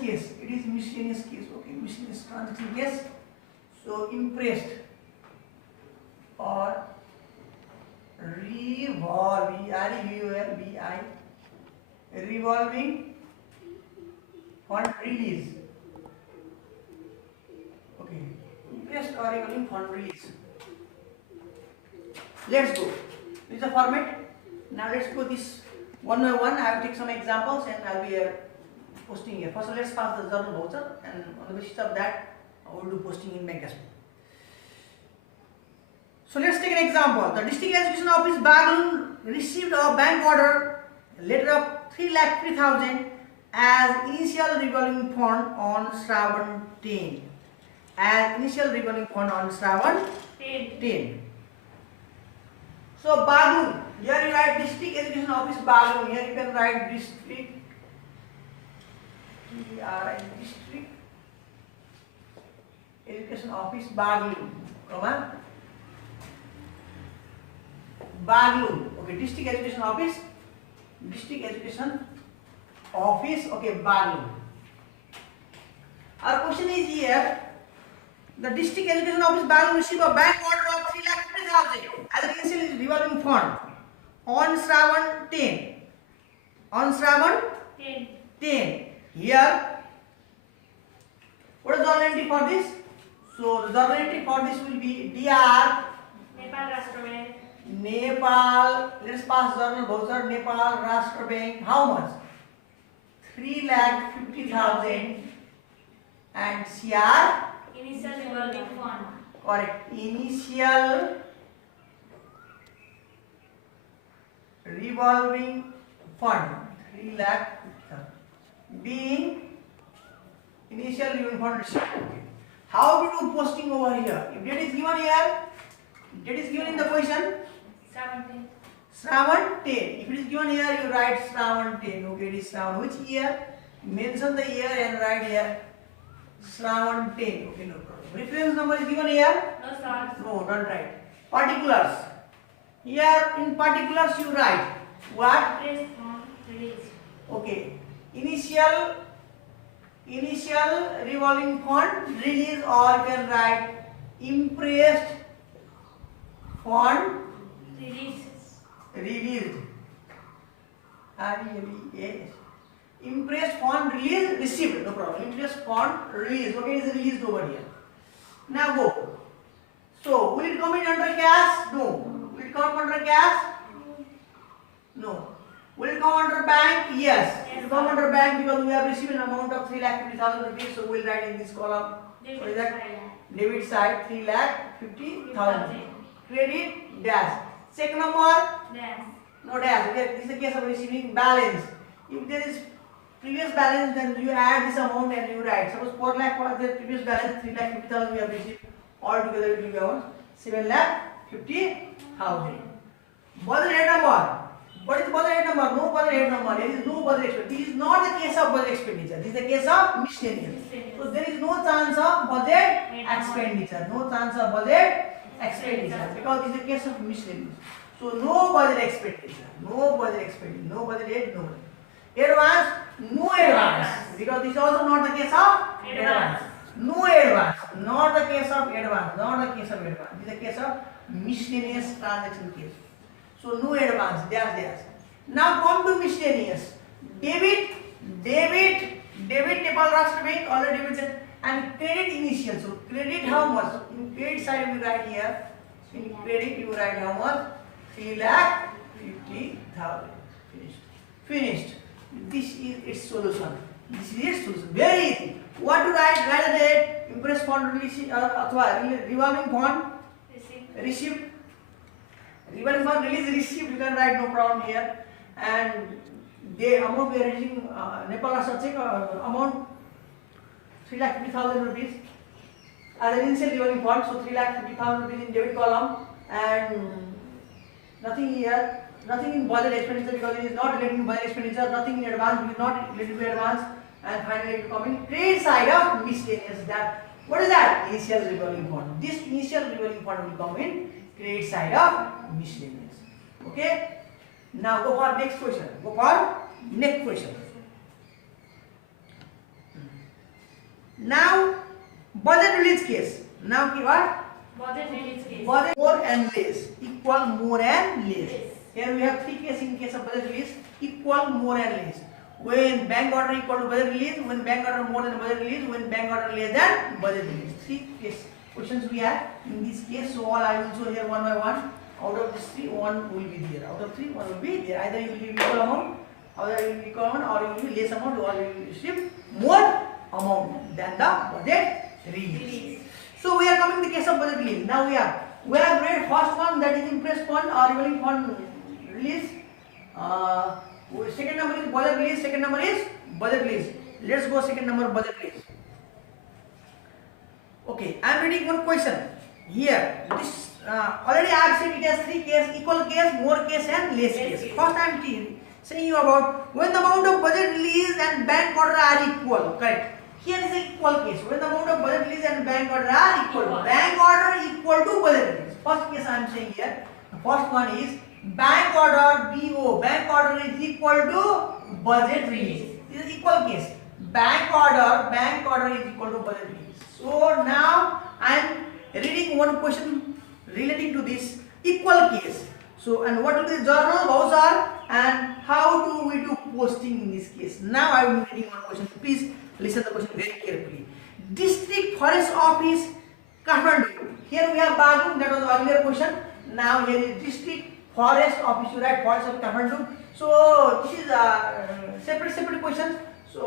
case. It is miscellaneous case. Okay, miscellaneous transaction case. So interest or revolving fund release. Okay, interest or revolving fund release. Let's go. This is the format. Now let's go this one by one. I will take some examples and I will be posting here. First, let's pass the journal voucher, and on the basis of that, I will do posting in bank as well. So let's take an example. The District Education Office, Bagalun, received a bank order letter of 3,03,000 as initial revolving fund on Shravan 10. As initial revolving fund on Shravan 10. So Bagalun, here you write District Education Office Bagalun. Here you can write District. District Education Office Bagalun. Bagalun. Okay, District Education Office. District Education Office. Okay, Bagalun. Our question is here. The District Education Office Bagalun received a bank order of 3,50,000 as an initial revolving fund on Shravan 10. On Shravan 10. Here, what is the journal entry for this? So the journal entry for this will be DR Nepal. Let's pass journal voucher. Nepal Rashtra Bank. How much? 3,50,000 and CR. Initial revolving fund. Correct. Initial revolving fund. 3 lakh being initial revolving fund received. Okay. How to do posting over here? If date is given here, date is given in the question. Shravan 10. If it is given here, you write Shravan 10. Okay, it is Shravan. Which year? Mention the year and write here Shravan 10. Okay, no problem. Reference number is given here? No, sir. No, don't write. Particulars. Here in particulars you write what? Interest fund release. Okay. Initial revolving fund release, or you can write impressed fund released. Impressed fund release received. No problem. Impressed fund release. Okay, it is released over here. Now go. So will it come in under cash? No. Will it come under cash? No. Will it come under bank? Yes. It will come under bank because we have received an amount of 3,50,000 rupees. So we will write in this column. What is that? Debit side 3,50,000. Credit dash. Check number? Dash. No dash. This is the case of receiving balance. If there is previous balance, then you add this amount and you write. Suppose 4 lakh was the previous balance, 3 lakh 50,000 we have received. All together it will be our 7 lakh 50,000. Budget head number. What is budget head number? No budget head number. There is no budget expenditure. This is not the case of budget expenditure. This is the case of miscellaneous. So there is no chance of budget expenditure. No chance of budget expenditure because this is the case of miscellaneous. So no budget expenditure. No budget expenditure. No budget head. No budget. Advance. No advance. Because this is also not the case of advance. No advance. Not the case of advance. Not the case of advance. This is the case of miscellaneous transaction case. So no advance, dash. Now come to miscellaneous. Debit, Nepal Rashtra Bank already debited, and credit initial. So credit how much? In credit side you write here. In credit you write how much? 3,50,000. Finished. This is its solution. This is its solution. Very easy. What to write? Write a date. Impress fund release revolving fund received. Revolving fund release received. You can write, no problem here. And the amount we are releasing Nepal Rashtra check amount 3,50,000 rupees as an initial revolving fund. So 3,50,000 rupees in debit column, and nothing here. Nothing in budget expenditure because it is not related to budget expenditure. Nothing in advance because not related to advance. And finally, it will come in trade side of miscellaneous. That what is that? Initial revolving fund. This initial revolving fund will come in trade side of miscellaneous. Okay. Now go for next question. Go for next question. Now budget release case. Now what? Budget release case. Budget more and less equal more and less. Here we have three cases in case of budget release: equal, more and less. When bank order equal to budget release, when bank order more than budget release, when bank order less than budget release. Three questions we have in this case. So all I will show here one by one. Out of these three, one will be there. Out of three, one will be there. Either you will give equal amount, or you will equal amount, or you will be less amount, or you will receive more amount than the budget release. So we are coming to the case of budget release. Now we have read first one, that is impress fund or revolving fund release. Second number is budget release. Second number is budget release. Let's go second number, budget release. Okay, I am reading one question here. This already I have said it has three cases: equal case, more case, and less case. First I am saying you about when the amount of budget release and bank order are equal. Correct. Here is an equal case. When the amount of budget release and bank order are equal. Bank order equal to budget release. First case I am saying here. The first one is bank order BO. Bank order is equal to budget release. This is equal case. Bank order is equal to budget release. So now I am reading one question relating to this equal case. So, and what will be the journal, voucher, and how do we do posting in this case? Now I am reading one question. Please listen to the question very carefully. District Forest Office, Kathmandu. Here we have Bagum, that was the earlier question. Now here is District Forest Office. You write Forest of Kathmandu. So this is a separate question. So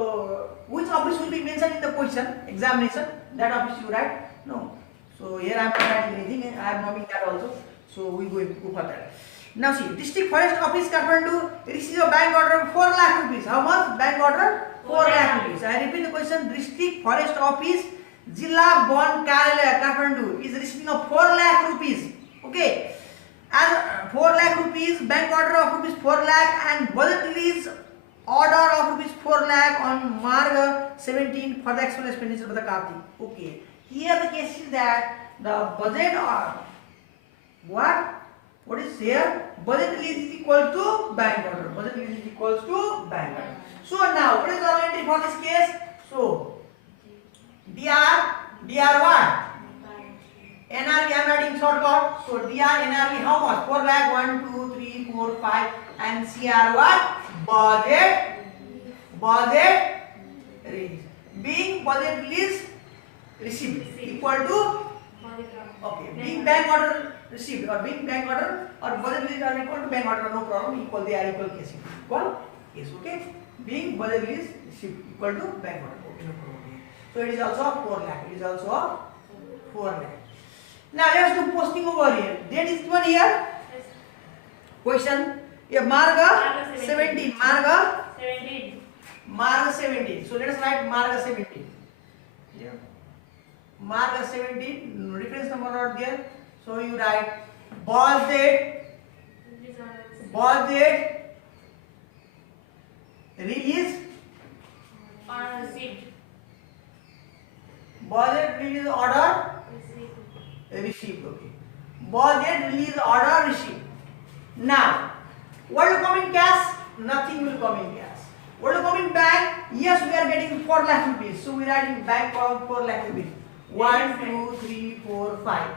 which office will be mentioned in the question examination? That office you write. No. So here I am not writing anything. I am knowing that also. So we go for that. Now see, District Forest Office, Kathmandu receives a bank order of 4 lakh rupees. How much? Bank order 4 lakh rupees. I repeat the question. District Forest Office, Jilla Bon Karalaya, Kathmandu is receiving a 4 lakh rupees. Okay. And 4 lakh rupees, bank order of rupees 4 lakh, and budget release order of rupees 4 lakh on March 17 for the actual expenditure of the Kartik. Okay. Here the case is that the budget or what is here? Budget release is equal to bank order. Budget release is equal to bank order. So now what is the entry for this case? So DR what? NRV I am writing shortcut. So DR NRV how much? 4 lakh 1, 2, 3, 4, 5, and CR what? Budget release. Being budget release received equal to being bank order received or being bank order or budget release are equal to bank order, no problem, equal, they are equal case. Equal case, okay? Being budget release received equal to bank order, okay, no problem. So it is also a 4 lakh, it is also a 4 lakh. Now let us do posting over here. Date is given here. Question, yeah, Marga 17, Mark 17. So let us write Mark 17. Yeah. Mark 17. Reference number not there. So you write budget release. On receipt. Budget release order received. Okay. Budget release order received. Now, what will come in cash? Nothing will come in cash. What will come in bank? Yes, we are getting 4 lakh rupees. So we write in bank column 4 lakh rupees. 1, 2, 3, 4, 5.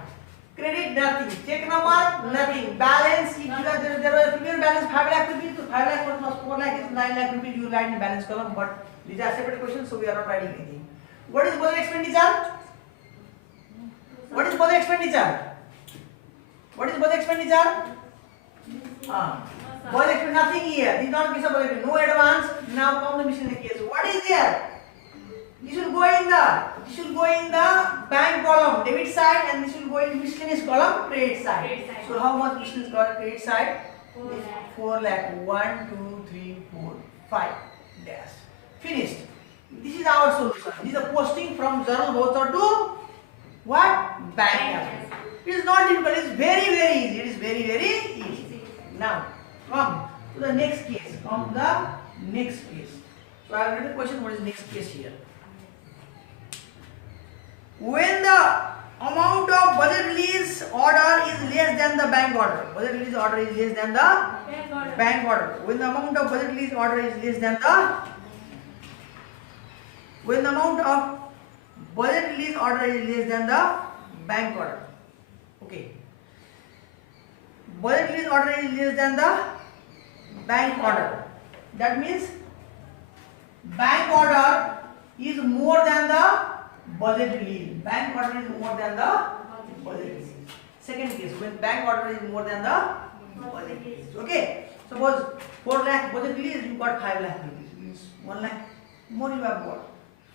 Credit nothing. Check number nothing. Balance if there was a previous balance 5 lakh rupees. So 5 lakh plus 4 lakh is 9 lakh rupees. You write in balance column. But these are separate questions, so we are not writing anything. What is budget expenditure? What is budget expenditure? What is budget expenditure? Budget expenditure nothing here. This is not case of budget. No advance. Now come the miscellaneous case. What is there? This will go in the bank column debit side, and this will go in miscellaneous column credit side. So how much miscellaneous column credit side? 4 lakh. 1, 2, 3, 4, 5. Dash. Finished. This is our solution. This is a posting from journal voucher to what? Bank account. It is not difficult. It is very easy. It is very easy. Now come to the next case. So I have written the question. What is next case here? When the amount of budget release order is less than the bank order. Budget release order is less than the bank order. When the amount of budget release order is less than the bank order. Okay. Budget release order is less than the bank order. That means bank order is more than the budget release. Bank order is more than the budget release. Second case, when bank order is more than the budget release. Okay. Suppose 4 lakh budget release, you got 5 lakh rupees. Means 1 lakh more you have got.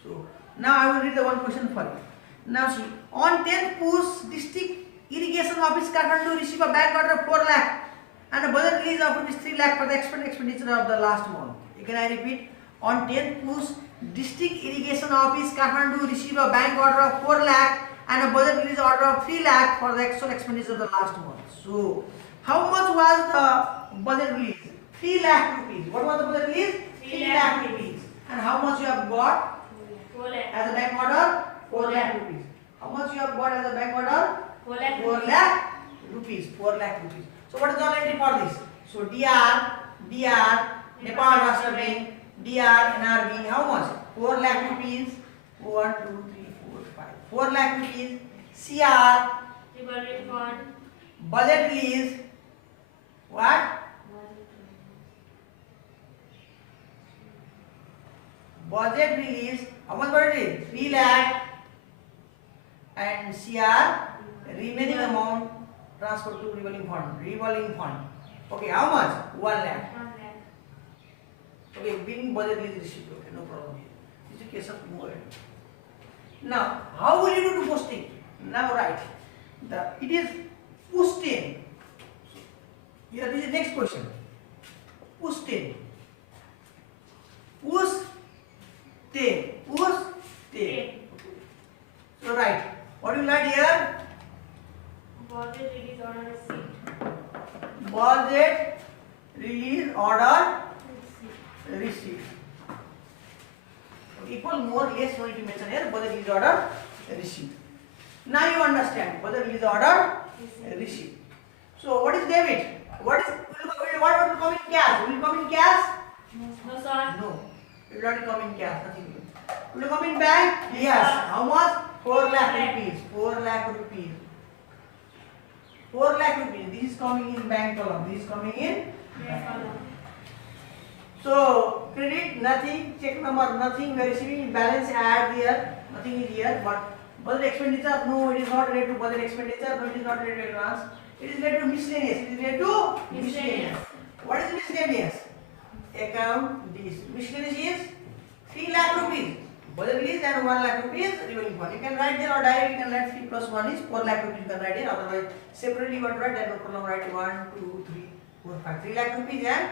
So now I will read the one question for you. Now see, on 10th push, district irrigation office Kathmandu receive a bank order of 4 lakh and a budget release of rupees 3 lakh for the expenditure of the last month. Can I repeat? On 10th push, district irrigation office Kathmandu receive a bank order of 4 lakh and a budget release order of 3 lakh for the actual expenditure of the last month. So how much was the budget release? 3 lakh rupees. What was the budget release? 3 lakh rupees. And how much you have got? 4 lakh. As a bank order? 4 lakh rupees. How much you have got as a bank order? 4 lakh. 4 lakh rupees. 4 lakh rupees. So what is the entry for this? So DR, Nepal Rashtra Bank, DR, NRB, how much? 4 lakh rupees. 1, 2, 3, 4, 5. 4 lakh rupees. CR, budget release. What? Budget release. How much budget release? 3 lakh. And CR, remaining amount transferred to revolving fund. Okay, how much? 1 lakh. Okay, being budget release received. Okay, no problem here. This is a case of more. Now, how will you do posting? Now write. It is posting. Here this is next question. Posting. So write. What do you write here? Budget release order receipt. Budget release order received. Equal, more, less, no need to mention here. Budget release order received. Now you understand. Budget release order received. So what is debit? What will come in cash? Will it come in cash? No, sir. No. It will not come in cash. Nothing. Will it come in bank? Yes. How much? 4 lakh rupees. 4 lakh rupees. 4 lakh rupees. This is coming in bank column. This is coming in bank column. So credit nothing, check number nothing. We are receiving balance add here. Nothing is here. But budget expenditure, no, it is not related to budget expenditure. No, it is not related to advance. It is related to miscellaneous. It is related to miscellaneous. What is miscellaneous? Account this. Miscellaneous is 3 lakh rupees. Budget release and 1 lakh rupees revolving fund. You can write there or direct you can write 3 plus 1 is 4 lakh rupees. You can write here. Otherwise, separately you want to write, then no problem. Write 1, 2, 3, 4, 5. 3 lakh rupees and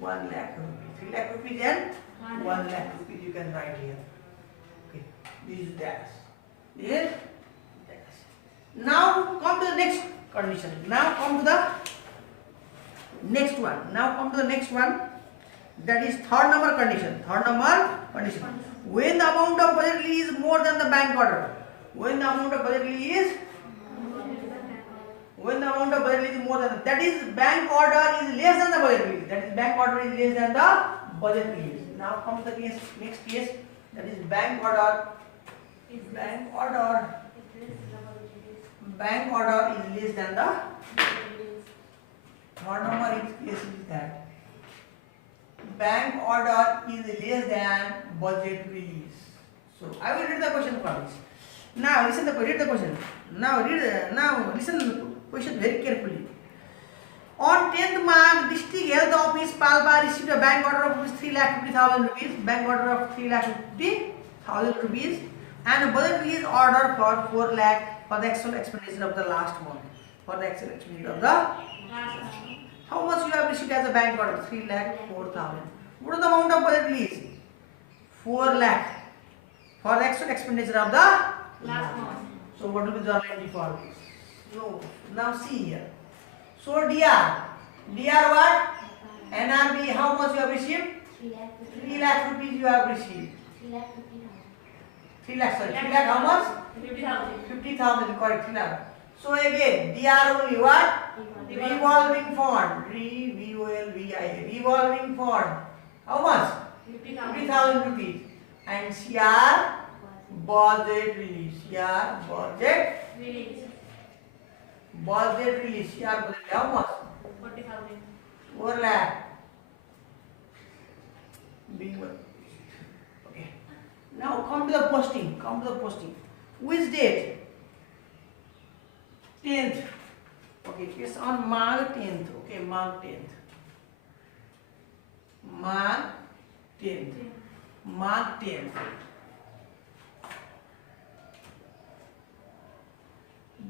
1 lakh rupees. 3 lakh rupees and 1 lakh rupees you can write here. Okay, this is that. Yes. Now come to the next condition. Now come to the next one. Now come to the next one. That is third number condition. Third number condition. When the amount of budget release is more than the bank order. When the amount of budget release is more than that is bank order is less than the budget release. That is bank order is less than the budget release. Now come to the case, next case. That is bank order. Bank order is less than the third number case is that bank order is less than budget release. So I will read the question for this. Now read the question. Now listen to the question very carefully. On 10th March, District Health Office Palba received a bank order of 3,50,000 rupees. Bank order of 3,50,000 rupees and a budget release order for 4 lakh for the actual expenditure of the last month. For the actual expenditure of the how much you have received as a bank order? 3,04,000. What is the amount of budget release? 4 lakh for the actual expenditure of the Last month. So what will be the entry for this? No. Now see here. So DR what? NRB how much you have received? 3 lakh rupees you have received. 3 lakh sorry. 3 lakh how much? 50,000. 50,000 correct. 3 lakh. So again DR only what? Revolving fund. Revolving fund. How much? 50,000 rupees. And CR budget release. CR budget release. CR budget how much? 40,000. 4 lakh. Big one. Okay. Now come to the posting. Which date? 10th. Okay, it's on March 10th. Okay, March 10th. March 10th.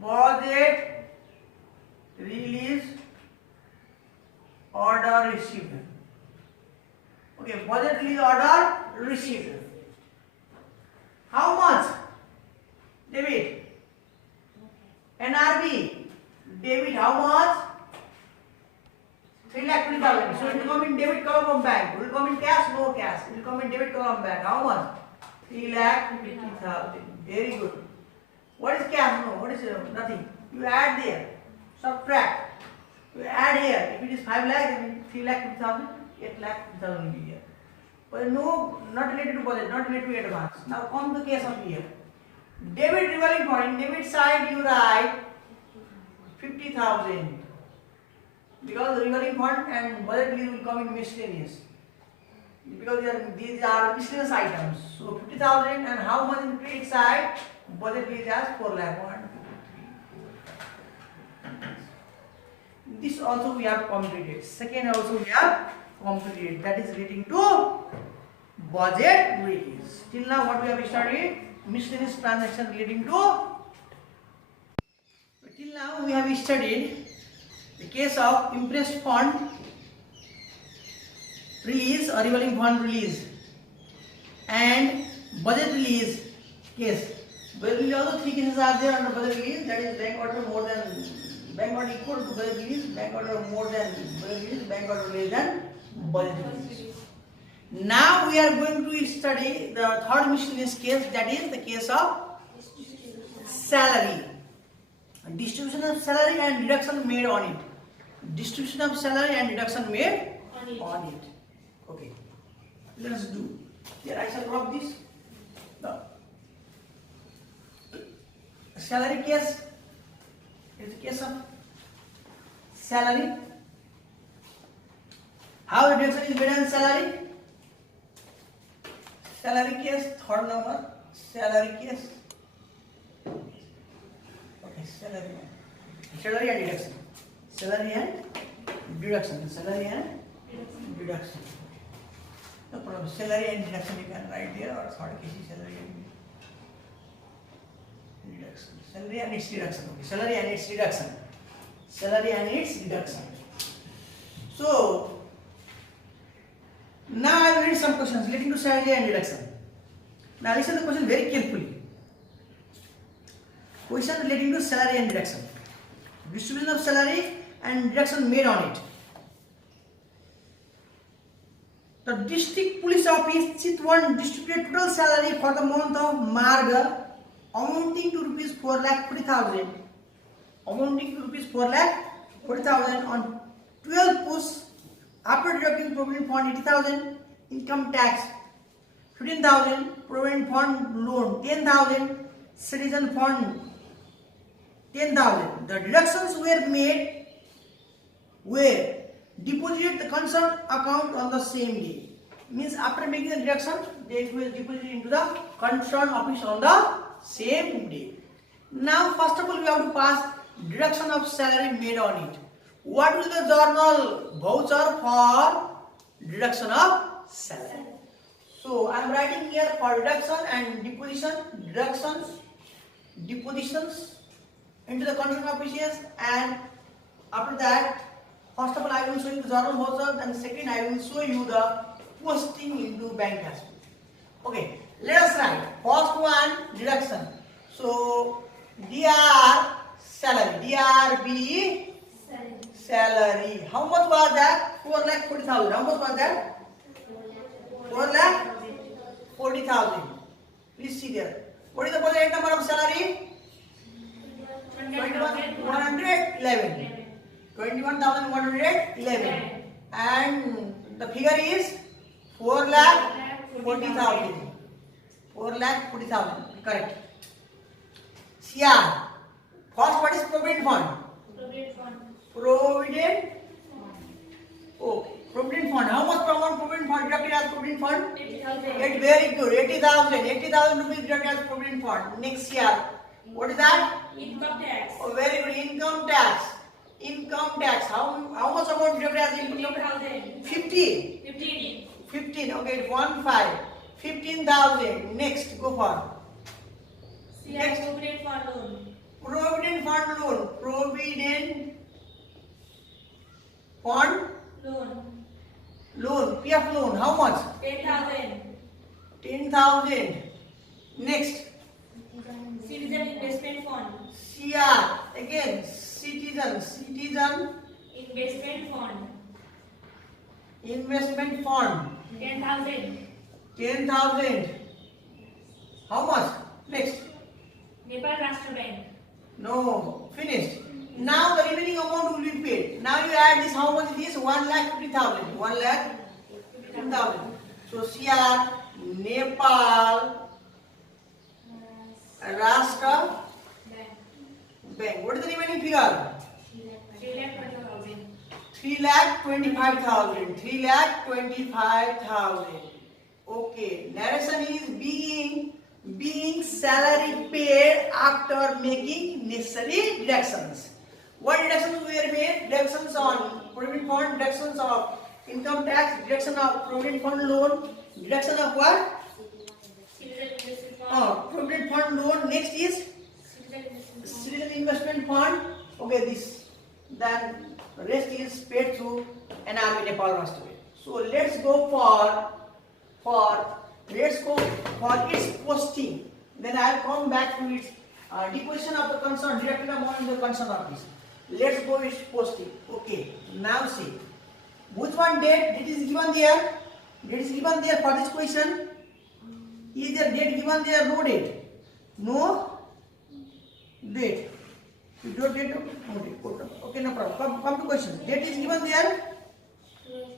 Budget release order received. Okay, budget release order received. How much? Debit. NRB. Debit how much? 3,20,000. So it will come in debit column of bank. It will come in cash, no cash. It will come in debit column of bank. How much? 3,50,000. Very good. What is cash? No. What is nothing? You add there. Subtract. You add here. If it is 5 lakh, then 3,50,000. 8,50,000 will be here. But no, not related to budget, not related to advance. Now come to the case of here. Debit revolving fund. In debit side you write 50,000. Because the revolving fund and budget release will come in miscellaneous. Because these are miscellaneous items. So 50,000 and how much in credit side? Budget release as 4 lakh. 1, 2, 3. This also we have completed. Second also we have completed. That is relating to budget release. Till now what we have studied? Miscellaneous transaction relating to. Till now we have studied the case of impressed fund release or revolving fund release and budget release case. Budget also 3 cases are there under budget release. That is bank order more than bank order equal to budget release, bank order more than budget release, bank order less than budget release. Now we are going to study the third miscellaneous case, that is the case of salary. Distribution of salary and deduction made on it. Distribution of salary and deduction made on it. Okay. Let us do. Here I shall drop this. The salary case is the case of salary. How the deduction is made on salary? Salary case, third number. Salary case. Okay, salary and deduction. Salary and deduction. Salary and deduction. No problem. Salary and deduction you can write there, or third case is salary and deduction. Salary and its deduction. Okay. Salary and its deduction. Salary and its deduction. So now I will read some questions relating to salary and deduction. Now listen to the question very carefully. Question relating to salary and deduction. Distribution of salary and deduction made on it. The district police office Chitwan distributed total salary for the month of March amounting to rupees 4,40,000. Amounting to rupees 4,40,000 on 12 posts after deducting provident fund 80,000, income tax 15,000, provident fund loan 10,000, citizen fund 10,000. The deductions were deposited the concerned account on the same day. Means after making the deduction, they will deposit into the concerned office on the same day. Now first of all we have to pass deduction of salary made on it. What is the journal voucher for deduction of salary? So I am writing here for deduction and depositions into the concerned offices, and after that first of all I will show you the journal voucher, and second I will show you the posting into bank as well. Okay, let us write first one deduction. So DR salary, DRB salary. How much was that? 4,40,000. How much was that? 4,40,000. Please see there. What is the project number of salary? 21,111. 21,111. And the figure is 4,40,000. 4,40,000. Correct. CR. First, what is provident fund? Provident. Okay. Provident fund. How much provident fund deducted as provident fund? 80,000. Very good. 80,000. 80,000 rupees deducted as provident fund. Next year. What is that? Income tax. Oh, very good. Income tax. Income tax. How much amount deducted as income tax? 15,000. 50. 15. 15. Okay. 15. 15,000. Next. Go for. Next. Provident fund loan. Provident fund loan. Provident fund loan. PF loan. How much? 10,000. 10,000. Next. Citizen investment fund. CR. Again. Citizen Investment fund. investment fund. 10,000. 10,000. How much? Next. Nepal Rashtra Bank. No. Finished. Now the remaining amount will be paid. Now you add this. How much it is? 1,50,000. 1,50,000. So CR, Nepal, Rashtra Bank. What is the remaining figure? 3,20,000. 3,25,000. 3,25,000. Okay. Narration is being salary paid after making necessary deductions. What deductions were made? Deductions on provident fund, deductions of income tax, deduction of provident fund loan, deduction of what? Citizen investment fund. Provident fund loan. Next is citizen investment fund. Okay, this. Then rest is paid through an army Nepal Rashtra Bank. So let's go for its posting. Then I'll come back to its deposition of the concern, deducted amount in the concern office. Let's go its posting. Okay. Now see. Which one date? Date is given there. Date is given there for this question. Is there date given there? No date. No date. You don't date. No date. Okay, no problem. Come to question. Date is given there.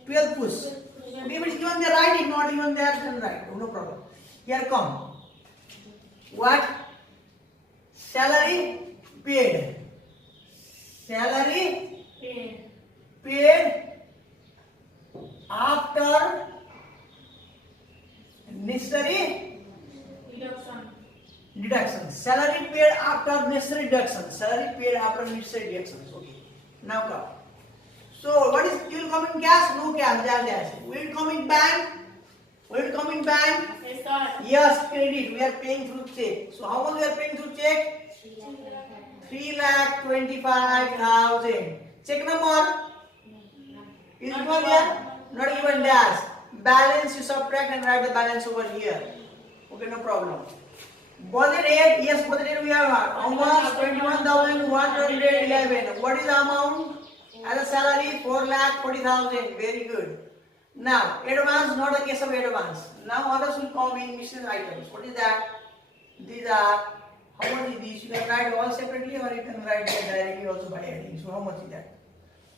12 push. Okay, if it is given there, write. If not given there, then write. No problem. Here come. What? Salary paid. Salary paid after necessary deduction. Salary paid after necessary deduction. Salary paid after necessary deductions. Okay. Now come. So what is, you will come in cash? No cash. Dash. Will it come in bank? Will it come in bank? Yes, sir. Yes, credit. We are paying through check. So how much we are paying through check? 3,25,000. Check number is given there. Not given dash. balance you subtract and write the balance over here. Okay, no problem. Budget 8, yes, budget 8 we have how much? 21,111. What is the amount? As a salary, 4,40,000. Very good. Now, advance, not a case of advance. Now, others will come in miscellaneous items. What is that? These are, how much is this? You can write all separately or you can write that directly also by adding. So, how much is that?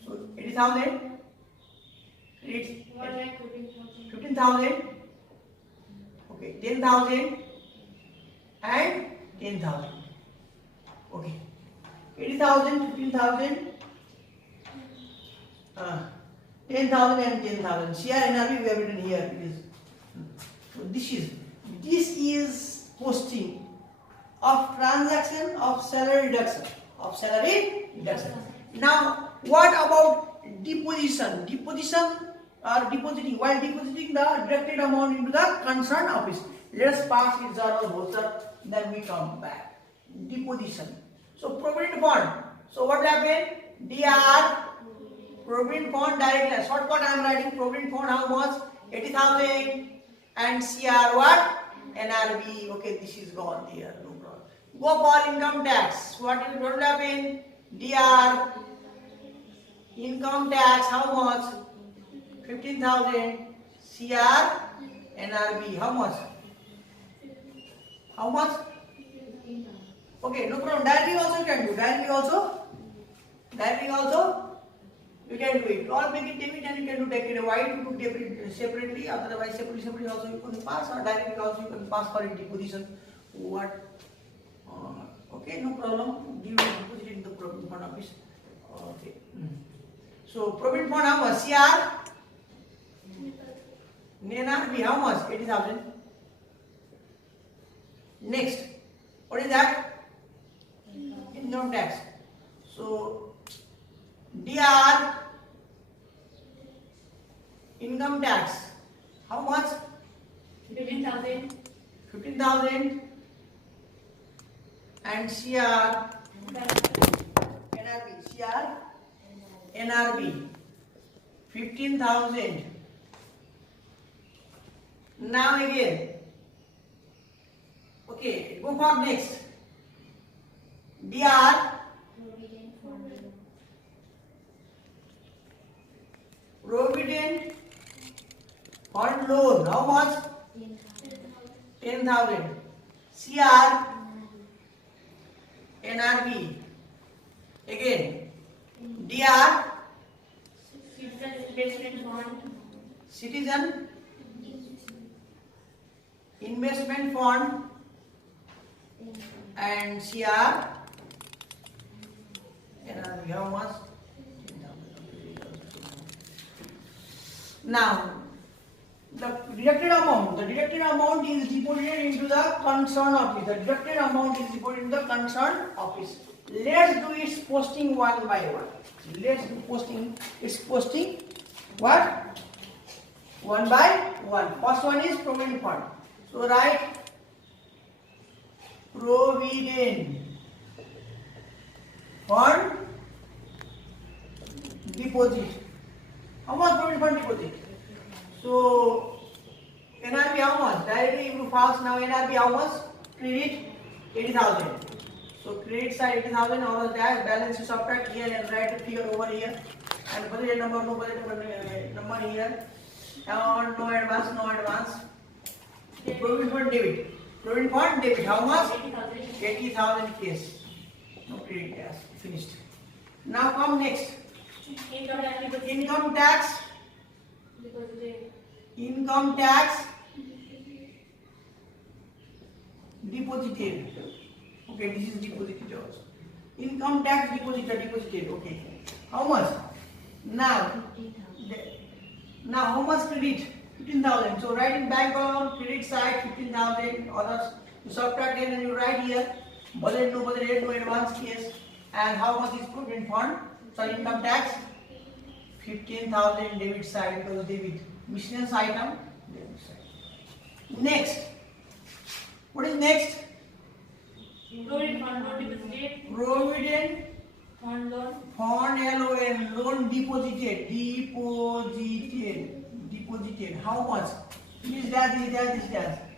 So, 80,000. It's 15,000. Okay, 10,000 and 10,000. Okay, 80,000, 15,000. 10,000 and 10,000. CR NRV we have written here. It is. So this is posting of transaction of salary reduction. Now, what about deposition? Deposition or depositing. While depositing the deducted amount into the concerned office. Let us pass it journal voucher, then we come back. Deposition. So provident fund. So what happened? DR provident fund directly. Shortcut I am writing provident fund how much? 80,000 and CR what? NRB. Okay, this is gone here. No problem. Go for income tax. What will happen? DR income tax how much? 15,000 CR NRB how much? How much? Okay, no problem. Directly also you can do. Directly also you can do it. All make it debit and you can do take it away to do debit separately. Otherwise, separately also you can pass, or directly also you can pass for a deposition. What? Okay, no problem. Give it deposit in the provident fund office. Okay. So provident fund how much? CR NRB how much? 80,000. Next, what is that? Income tax. So DR income tax how much? 15,000. 15,000 and CR NRB 15,000. Now again, okay, go for next. DR provident fund loan how much? 10,000. CR NRB again. DR citizen investment fund and CR NRB how much? Now the deducted amount is deposited into the concerned office. The deducted amount is deposited into the concerned office. Let's do its posting one by one. Let's do posting. It's posting what? One by one. First one is provident fund. So write provident fund deposit. How much provident fund deposit? So NRB how much? Directly you do fast now. NRB how much? Credit 80,000. So credit side 80,000. All of that balance you subtract here and write the figure over here. And budget number, no budget number here. And no advance. Provident fund debit. Provident fund debit. How much? 80,000 case. No credit cash. Finished. Now come next. Income tax. Income tax deposited. Okay, this is deposited also. Income tax deposited. Okay. How much? Now how much credit? 15,000. So write in bank account credit side 15,000. Others you subtract it and you write here budget no advance case. And how much is provident fund? So income tax 15,000 debit side because debit. Miscellaneous item debit side. Next. What is next? Provident fund loan deposited. Provident Fund loan. fund LON loan deposited. deposited. How much? This, that, this, that, this, that.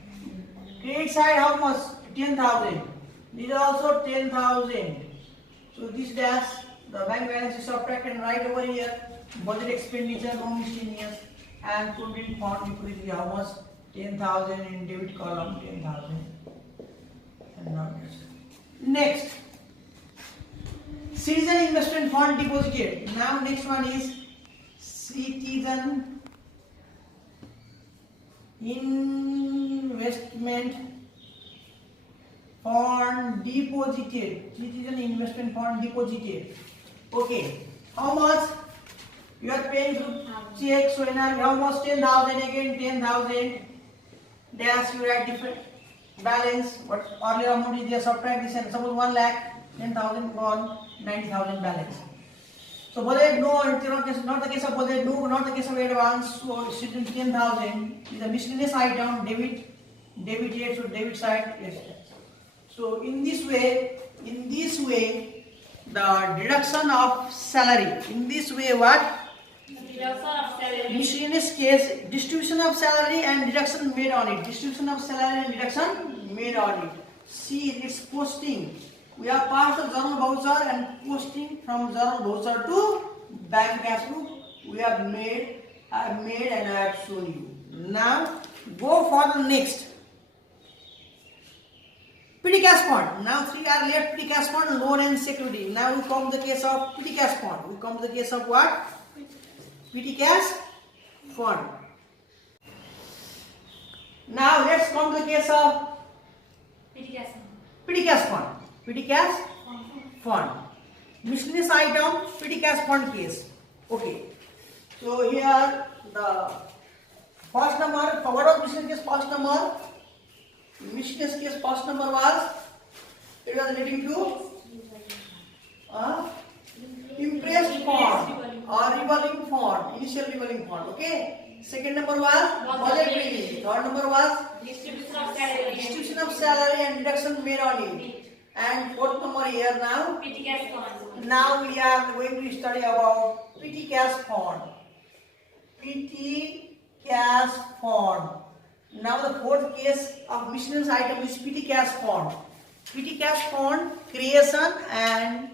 Credit side, how much? 10,000. This is also 10,000. So this dash, the bank balance is subtracted and right over here. Budget expenditure, no miscellaneous, and provident fund liquidity. How much? 10,000 in debit column, 10,000. And now next, citizen investment fund deposited. Now next one is citizen investment fund deposited. Citizen investment fund deposited. Okay, how much? You are paying through check, so in how much? 10,000 again, 10,000. Dash, you write different balance. What earlier amount is there? Subtract this and suppose 1 lakh, 10,000 gone, 90,000 balance. So budget no, not the case of budget no, not the case of advance. So it is 10,000 is a miscellaneous item, debited, so debit side yes. So in this way, the deduction of salary. In this way, what? Deduction of salary. Miscellaneous case, distribution of salary and deduction made on it. Distribution of salary and deduction made on it. See, it's posting. We have passed the journal voucher and posting from journal voucher to bank cash book. We have made, I have made and I have shown you. Now go for the next. Petty cash fund. Now 3 are left. Petty cash fund, loan and security. Now we come to the case of petty cash fund. We come to the case of what? Petty cash fund. Now let's come to the case of Petty cash fund. petty cash fund. Petty cash fund. Miscellaneous item, petty cash fund case. Okay. So here the first number, what was miscellaneous case first number? Miscellaneous case first number was, it was relating to impressed fund or revolving fund, initial revolving fund. Okay. Second number was budget release. Third number was Distribution of salary. distribution of salary and deduction made on it. And fourth number here now. Petty cash fund. Now we are going to study about petty cash fund. Petty cash fund. Now the fourth case of miscellaneous item is petty cash fund. Petty cash fund creation and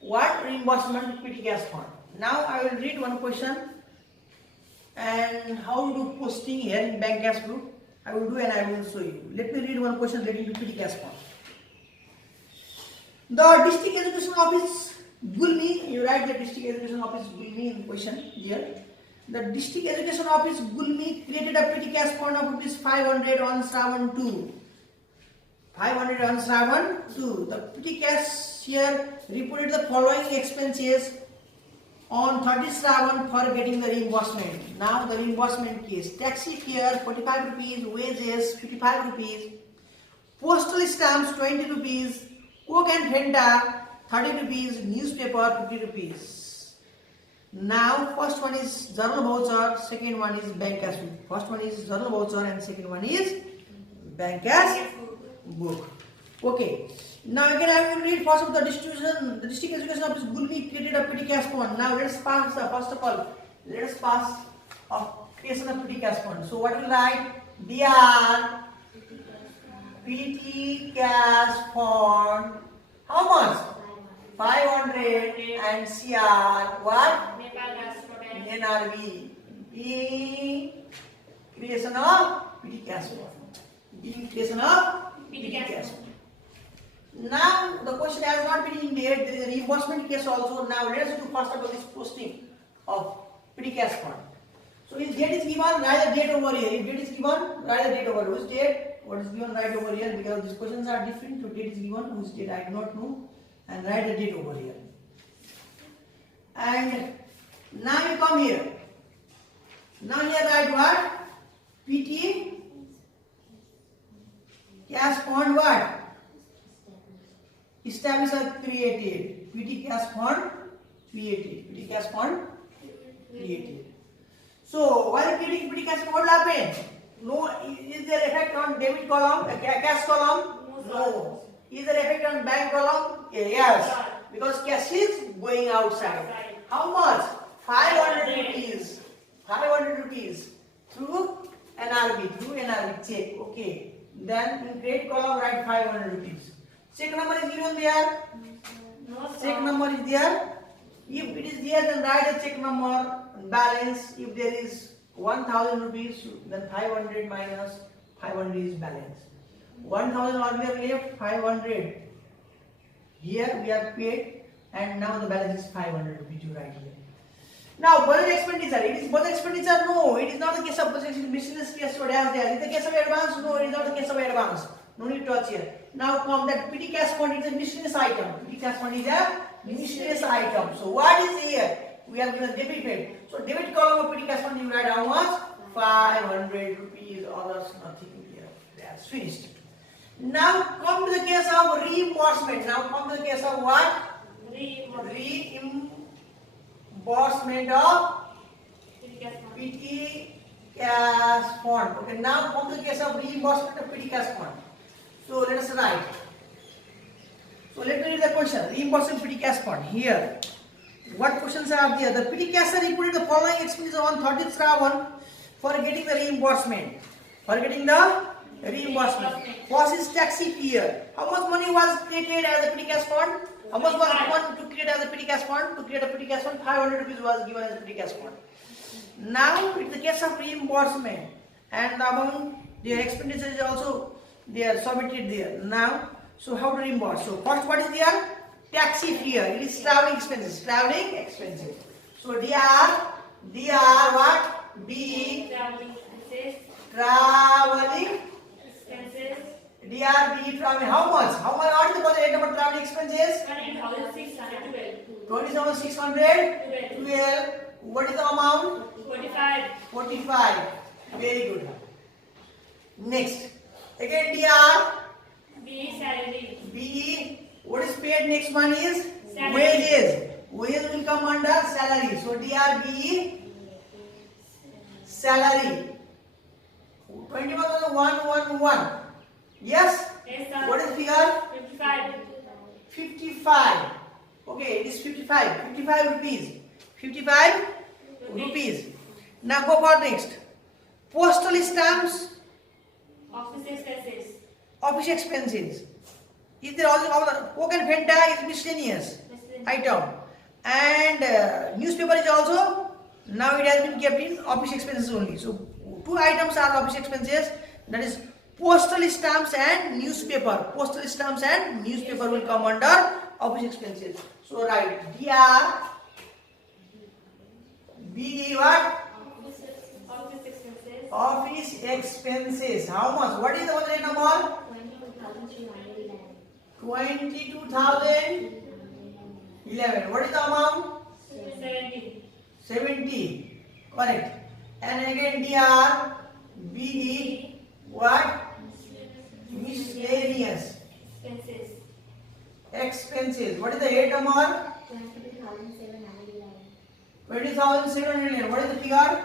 what reimbursement petty cash fund. Now I will read one question and how to do posting here in bank cash book. I will do and I will show you. Let me read one question relating to petty cash fund. The district education office Gulmi, you write the district education office Gulmi in question here. The district education office Gulmi created a petty cash fund of rupees 500 on Shravan 2. 500 on Shravan 2. The petty cashier reported the following expenses on 30 Shravan for getting the reimbursement. Now the reimbursement case. Taxi fare 45 rupees, wages 55 rupees, postal stamps 20 rupees, Coke and Fanta 30 rupees, newspaper 50 rupees. Now first one is journal voucher, second one is bank cash book. First one is journal voucher and second one is bank cash book. Okay. Now again I will read first of the distribution. The district education office Gulmi created a petty cash fund. Now let's pass first of all. Let us pass of creation of petty cash fund. So what will write? Dear petty cash fund. How much? 500 and CR what? NRV. The creation of petty cash fund. The creation of petty cash fund. Now the question has not been indicted. There is a reimbursement case also. Now let us do first of all this posting of petty cash fund. So if date is given, write the date over here. If date is given, write the date over here. Which date? What is given, write over here, because these questions are different. So date is given, which date I do not know, and write the date over here. And now you come here. Now here write what? PT cash fund what? Established or created. PT cash fund created. PT cash fund created. So while creating PT cash fund, what will happen? No, is there effect on debit column, cash column? No. Is there effect on bank column? Yes. Because cash is going outside. How much? 500 rupees. 500 rupees through NRB, check. Okay. Then in credit column write 500 rupees. Check number is given there. No, sir. Check number is there. If it is there, then write a check number, balance. If there is 1000 rupees, then 500 minus 500 is balance. 1000 what we have left, 500. Here we have paid, and now the balance is 500 rupees. You write here. Now budget expenditure. It is budget expenditure? No, it is not the case of budget expenditure. Miscellaneous case what has there. Is the case of advance? No, it is not the case of advance. No need to touch here. Now come that petty cash fund is a miscellaneous item. Petty cash fund is a miscellaneous item. So what is here? We have given debit paid. So debit column of petty cash fund you write how much? 500 rupees. Others nothing here. That's finished. Now come to the case of reimbursement. Now come to the case of what? Reimbursement of petty cash fund. Okay, now come to the case of reimbursement of petty cash fund. So let us write. So let me read the question. Reimbursement petty cash fund. Here, what questions are there? The petty cash fund reported the following expenses on 30th Shravan for getting the reimbursement. First is taxi fare. How much money was created as a petty cash fund? How much was given to create as a petty cash fund? To create a petty cash fund, 500 rupees was given as a petty cash fund. Now it's the case of reimbursement, and the amount, the expenditure is also they are submitted there. Now, so how to reimburse? So first, what is there? Taxi fare. It is traveling expenses. Traveling expenses. So DR what? B traveling expenses. DR traveling. How much? What is the budget number traveling expenses? 27,612. What is the amount? 45. Very good. Next. Again DR. B. What is paid next one is? Salary. Wages. Wages will come under salary. So DRB salary. 21,111. Yes? Yes, sir. What is figure? 55. Okay, it is 55. 55 rupees. 55 rupees. Now go for next. Postal stamps. Office expenses. Is there also Coke and Fanta is miscellaneous item, and newspaper is also now it has been kept in office expenses only. So two items are office expenses, that is postal stamps and newspaper. Postal stamps and newspaper will come under office expenses. So write DR B what? Office expenses. How much? What is the budget number? 22,011. What is the amount? 70. Correct. And again DR B what? Miscellaneous expenses. What is the head number? 20,709. What is the figure?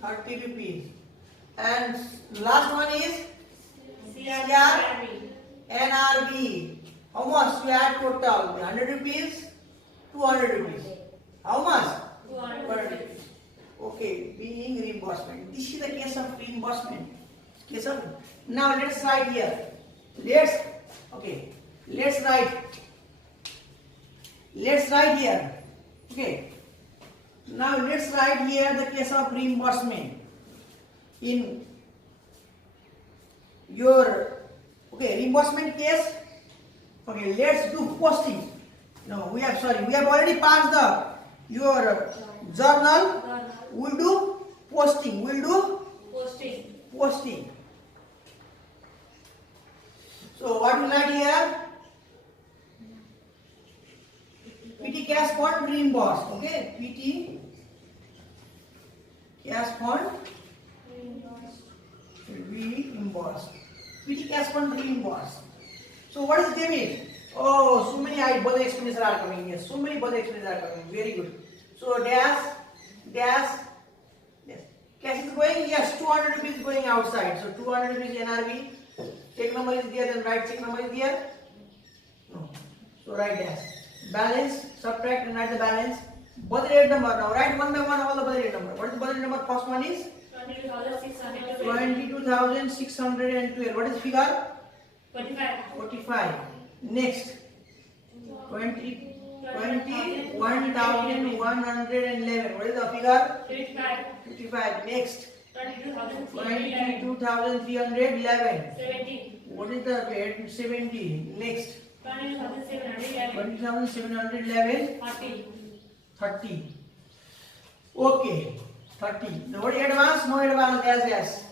30 rupees. And last one is NRB. How much you add total? 100 rupees, 200 rupees. How much? 200 rupees. Okay, being reimbursement. This is the case of reimbursement. Case of. Now let's write here. Let's write here. Okay. Now let's write here the case of reimbursement. In your reimbursement case. Okay, let's do posting. No, we have already passed your journal. We'll do posting. So what we write here? PT cash fund reimbursed. Okay, PT cash fund reimbursed. PT cash fund reimbursed. So what is debit? Oh, so many budget expenses are coming here. So many budget expenses are coming. Very good. So dash. Yes. Cash is going. Yes, 200 rupees going outside. So 200 rupees NRB. Check number is there. Then write check number is there. No. So write dash. Balance. Subtract and write the balance. budget rate number. Now write one by one all the budget rate number. What is the budget rate number? First one is 22,612. What is the figure? 45. Next 21,111. What is the figure? 55. Next 22,311. What is the rate? 70. Next 20,711. 30. Okay. 30. Now what is advance? No advance. Yes.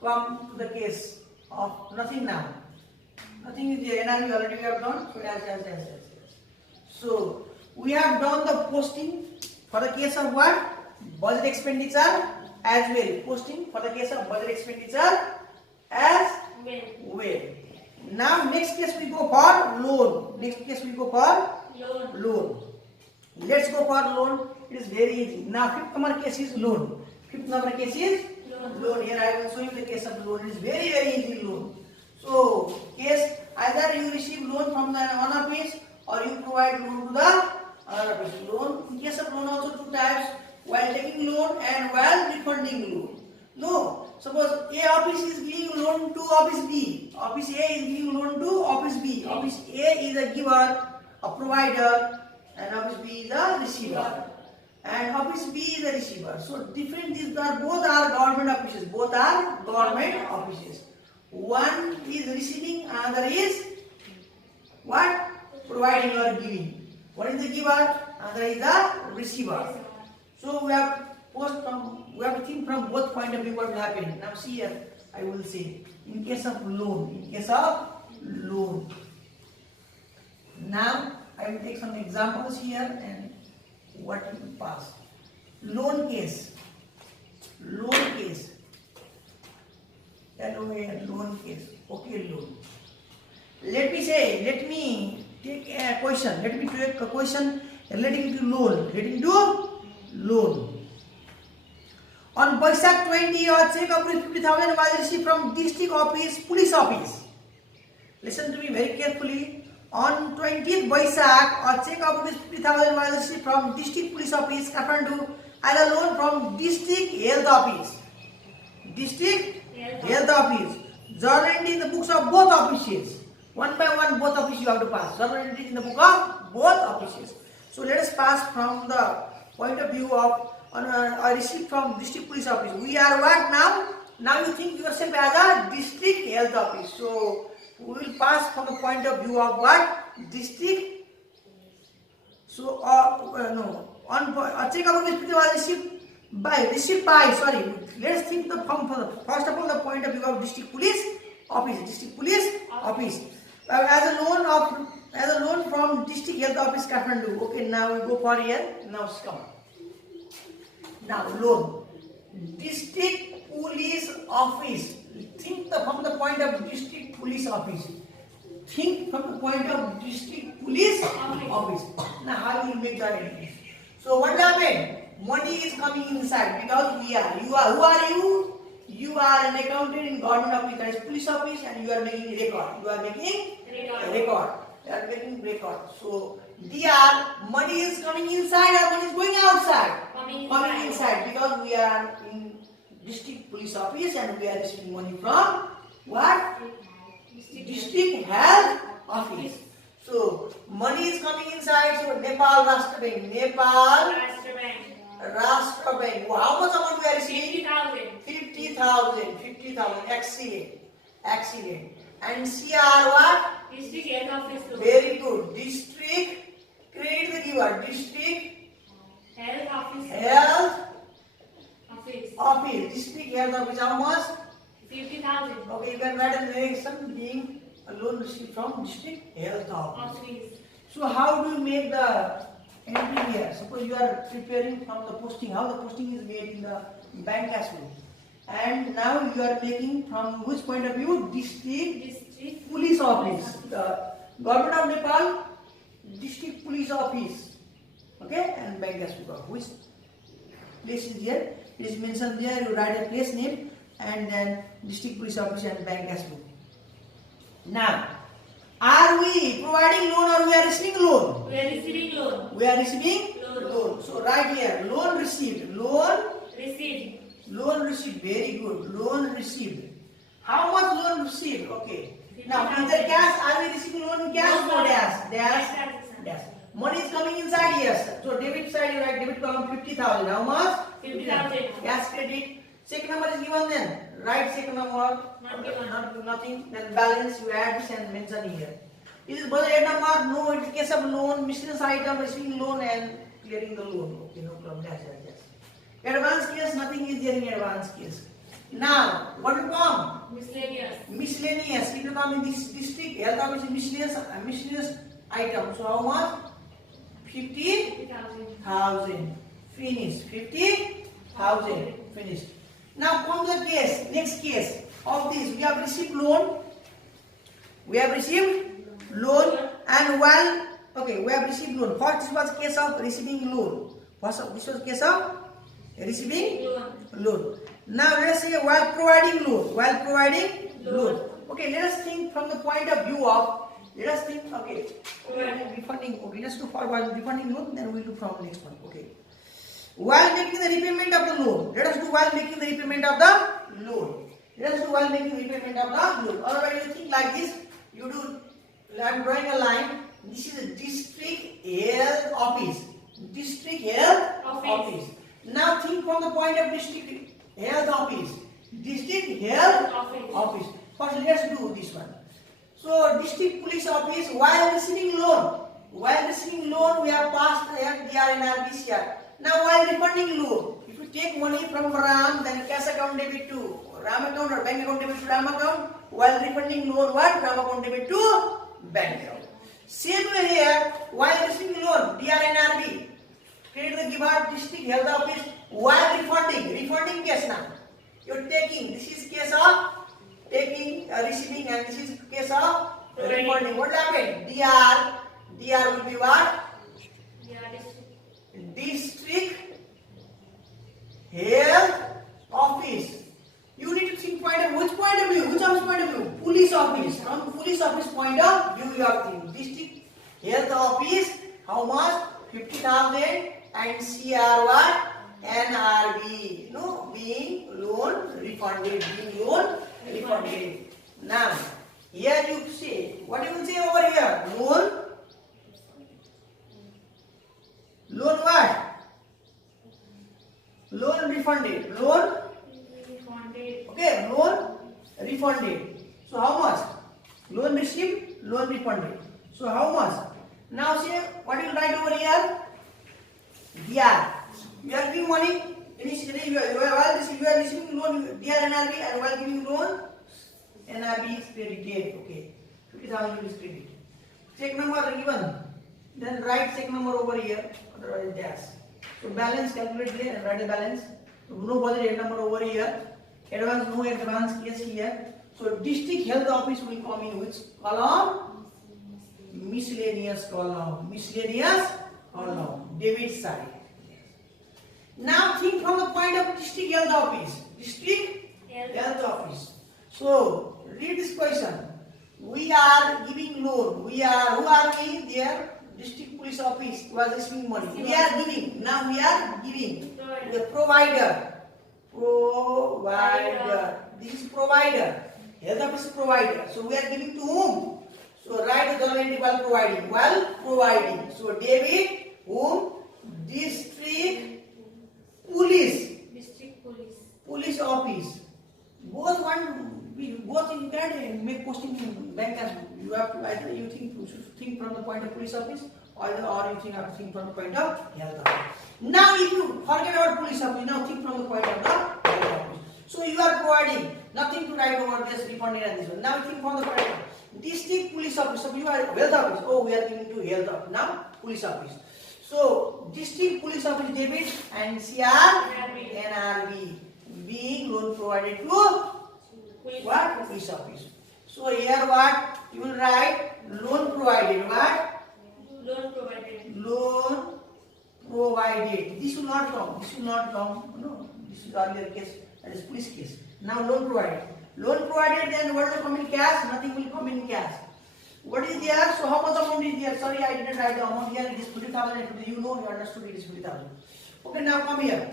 Come to the case of nothing now. Nothing is there. NRV already we have done. So yes. So we have done the posting for the case of what? Budget expenditure as well. Posting for the case of budget expenditure as well. Now next case we go for loan. Let's go for loan. It is very easy. Now fifth number case is loan. Loan. Here I will show you the case of loan. It is very easy loan. So case either you receive loan from the one office or you provide loan to the other office. Loan, in case of loan also two types, while taking loan and while refunding loan. No, suppose A office is giving loan to office B. Office A is giving loan to office B. Office A is a giver, a provider, and office B is a receiver. And office B is a receiver. So different is that both are government offices. One is receiving, another is what? Providing or giving. One is the giver, another is the receiver. So we have to think from both point of view what will happen. Now see here, I will say in case of loan. Now I will take some examples here and what will pass. Loan case. LOA loan case. Okay, loan. Let me take a question. Let me take a question relating to loan. On Baisakh 20, a check of 50,000 was received from district office, police office. Listen to me very carefully. On 20th Baisakh, a check of 50,000 was received from district police office, Kathmandu, and a loan from district health office. Journal entry in the books of both offices. One by one, both offices you have to pass. Journal entry in the book of both offices. So let us pass from the point of view of a receipt from district police office. We are what now? Now you think yourself as a district health office. So we will pass from the point of view of what? District. So on a check of which was received by. Let us think first of all the point of view of district police office. As a loan from district health office, Kathmandu. Okay, now we go for here. Now come. Now loan. District police office. Think from the point of district police office. Now how you will make that entry? So what happened? Money is coming inside because who are you? You are an accountant in government office, that is police office, and you are making record. So money is coming inside or money is going outside? Coming inside because we are in district police office and we are receiving money from what? District health office. So money is coming inside. So Nepal Rashtra Bank. How much amount we are receiving? 50,000. Excellent. And CR what? District health office. Very good. District. Create the keyword. District Health office. District health office. How much? 50,000. Okay, you can write a narration being a loan received from district health office. So how do you make the entry here? Suppose you are preparing from the posting. How the posting is made in the bank as well. And now you are making from which point of view? District police office. The government of Nepal, district police office. Okay, and bank as well. Which place is here? It is mentioned there. You write a place name and then district police office and bank as well. Now, are we providing loan or we are receiving loan? We are receiving loan. We are receiving Loan. So right here, loan received. Loan Received. received. Very good. Loan received. How much loan received? Okay. Now, in the cash, are we receiving loan in cash? No, dash. Money is coming inside here. So debit side, you write debit column 50,000. How much? 50,000. Cash credit. Second number is given then. Write second number. Not given. Nothing. Then balance, you add this and mention here. Is it budget number? No, it's case of loan, miscellaneous item, receiving loan and clearing the loan. Okay, no problem. That's. Advance case, nothing is there in advance case. Now, what will come? Miscellaneous. Miscellaneous. It will come in this district. Health office miscellaneous item. So how much? 50,000. Finished. 50,000. Finished. Now come to the case. Next case of this. We have received loan. And while we have received loan. First, this was case of receiving loan. This was case of receiving loan. Now let us say while providing loan. Okay, let us think from the point of view of. Refunding. Okay, let's do for while refunding loan. Then we'll do from the next one. Okay. While making the repayment of the loan. Let us do while making the repayment of the loan. Otherwise, you think like this. You do. I'm drawing a line. This is a district health office. Now think from the point of district health office. First, let's do this one. So, district police office, while receiving loan, we have passed DR and RBCR. Now, while refunding loan, if you take money from Ram, then cash account debit to Ram account or bank account debit to Ram account. While refunding loan, what? Ram account debit to bank account. Same way here, while receiving loan, DR and RB, credit the giver district health office. While refunding case now, you're taking. This is case of taking, receiving, and this is case of refunding. What happened? DR will be what? District health office. You need to think point of which point of view? Which office point of view? Police office. From police office point of view, you have to think. District health office. How much? 50,000 and CR what? NRB. Being loan refunded. Now, here you say, what you will say over here? Loan what? Loan refunded. Okay, loan refunded. So how much? Loan received, loan refunded. So how much? Now say, what you will write over here? DR. You are giving money. Initially, you are receiving loan, DR NRB, and while giving loan, NRB is credited. Okay, 50,000 is credited. Check number given. Then write check number over here. Otherwise, dash. So balance, calculate here and write a balance. No budget number over here. No advance case here. So district health office will come in which column? Miscellaneous column. Debit side. Now think from the point of district health office. So read this question. We are giving loan. Who are we? There. District police office was receiving money. We are giving. Now we are giving. The provider. This is provider. Health office is provider. So we are giving to whom? So write the relative while providing. So debit whom? District police office. Both you can make question in bank as you have to either you should think from the point of police office or you have to think from the point of health office. Now if you forget about police office, now think from the point of the health office. So you are providing, nothing to write over this refunding and this one. Now think from the point of district police office. So you are health office. Oh, we are giving to health office. Now police office. So district police office debit and CR NRB being loan provided to what? Police office. So here what? You will write loan provided. What? Loan provided. This will not come. No, this is earlier case. That is police case. Now loan provided. Then what will come in cash? Nothing will come in cash. What is there? So how much amount is there? Sorry, I didn't write the amount here. It is 50,000. You know, you understood it is 50,000. Okay, now come here.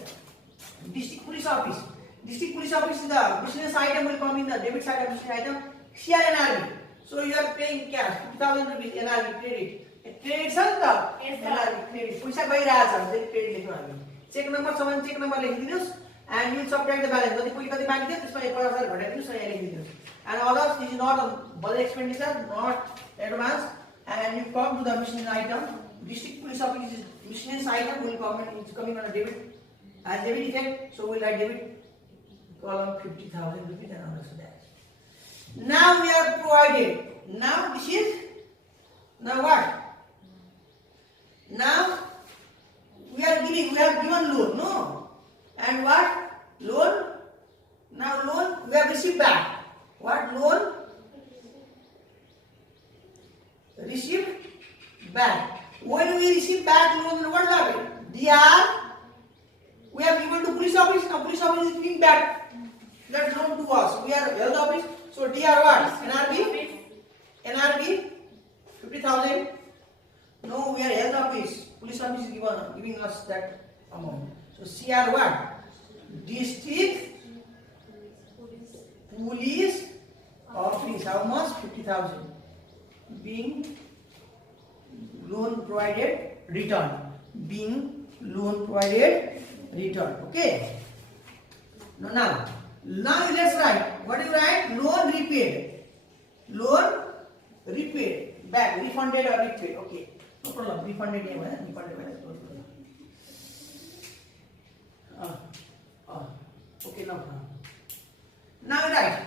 District Police Office. District Police Office is the business item will come in the debit side of business item. CRNRB. So you are paying cash 50,000 rupees NRB credit. Credit sir the Yes, sir. NRB credit. Paisa गइरहेछ भने credit लेख्नु हामी. Check number छ भने check number लेखिदिनुस् and you will subtract the balance. जति पहिले कति बाँकी थियो त्यसमा 1,000 घटाइदिनुस् र यहाँ लेखिदिनुस्. And others, this is not a budget expenditure, not advance. And you come to the miscellaneous item. District Police Office is miscellaneous item will come and it's coming on a debit as debit effect. So we'll write debit column 50,000 rupees and others that. Now we are provided. Now this is now what? Now we are giving. We have given loan, no? And what loan? Now loan we have received back. What loan? Received back. When we receive back loan, what happened? DR we have given to police office. Now police office is giving back that loan to us. We are health office. So DR what? NRB. NRB 50,000. No, we are health office. Police office is giving us that amount. So CR what? District Police Office. How much? 50,000. Being loan provided return. Being loan provided return. Okay. Now let's write. What do you write? Loan repaid. Loan repaid. Back. Refunded or repaid. Okay. No problem. Refunded. Refunded. Okay. No problem. Now you write.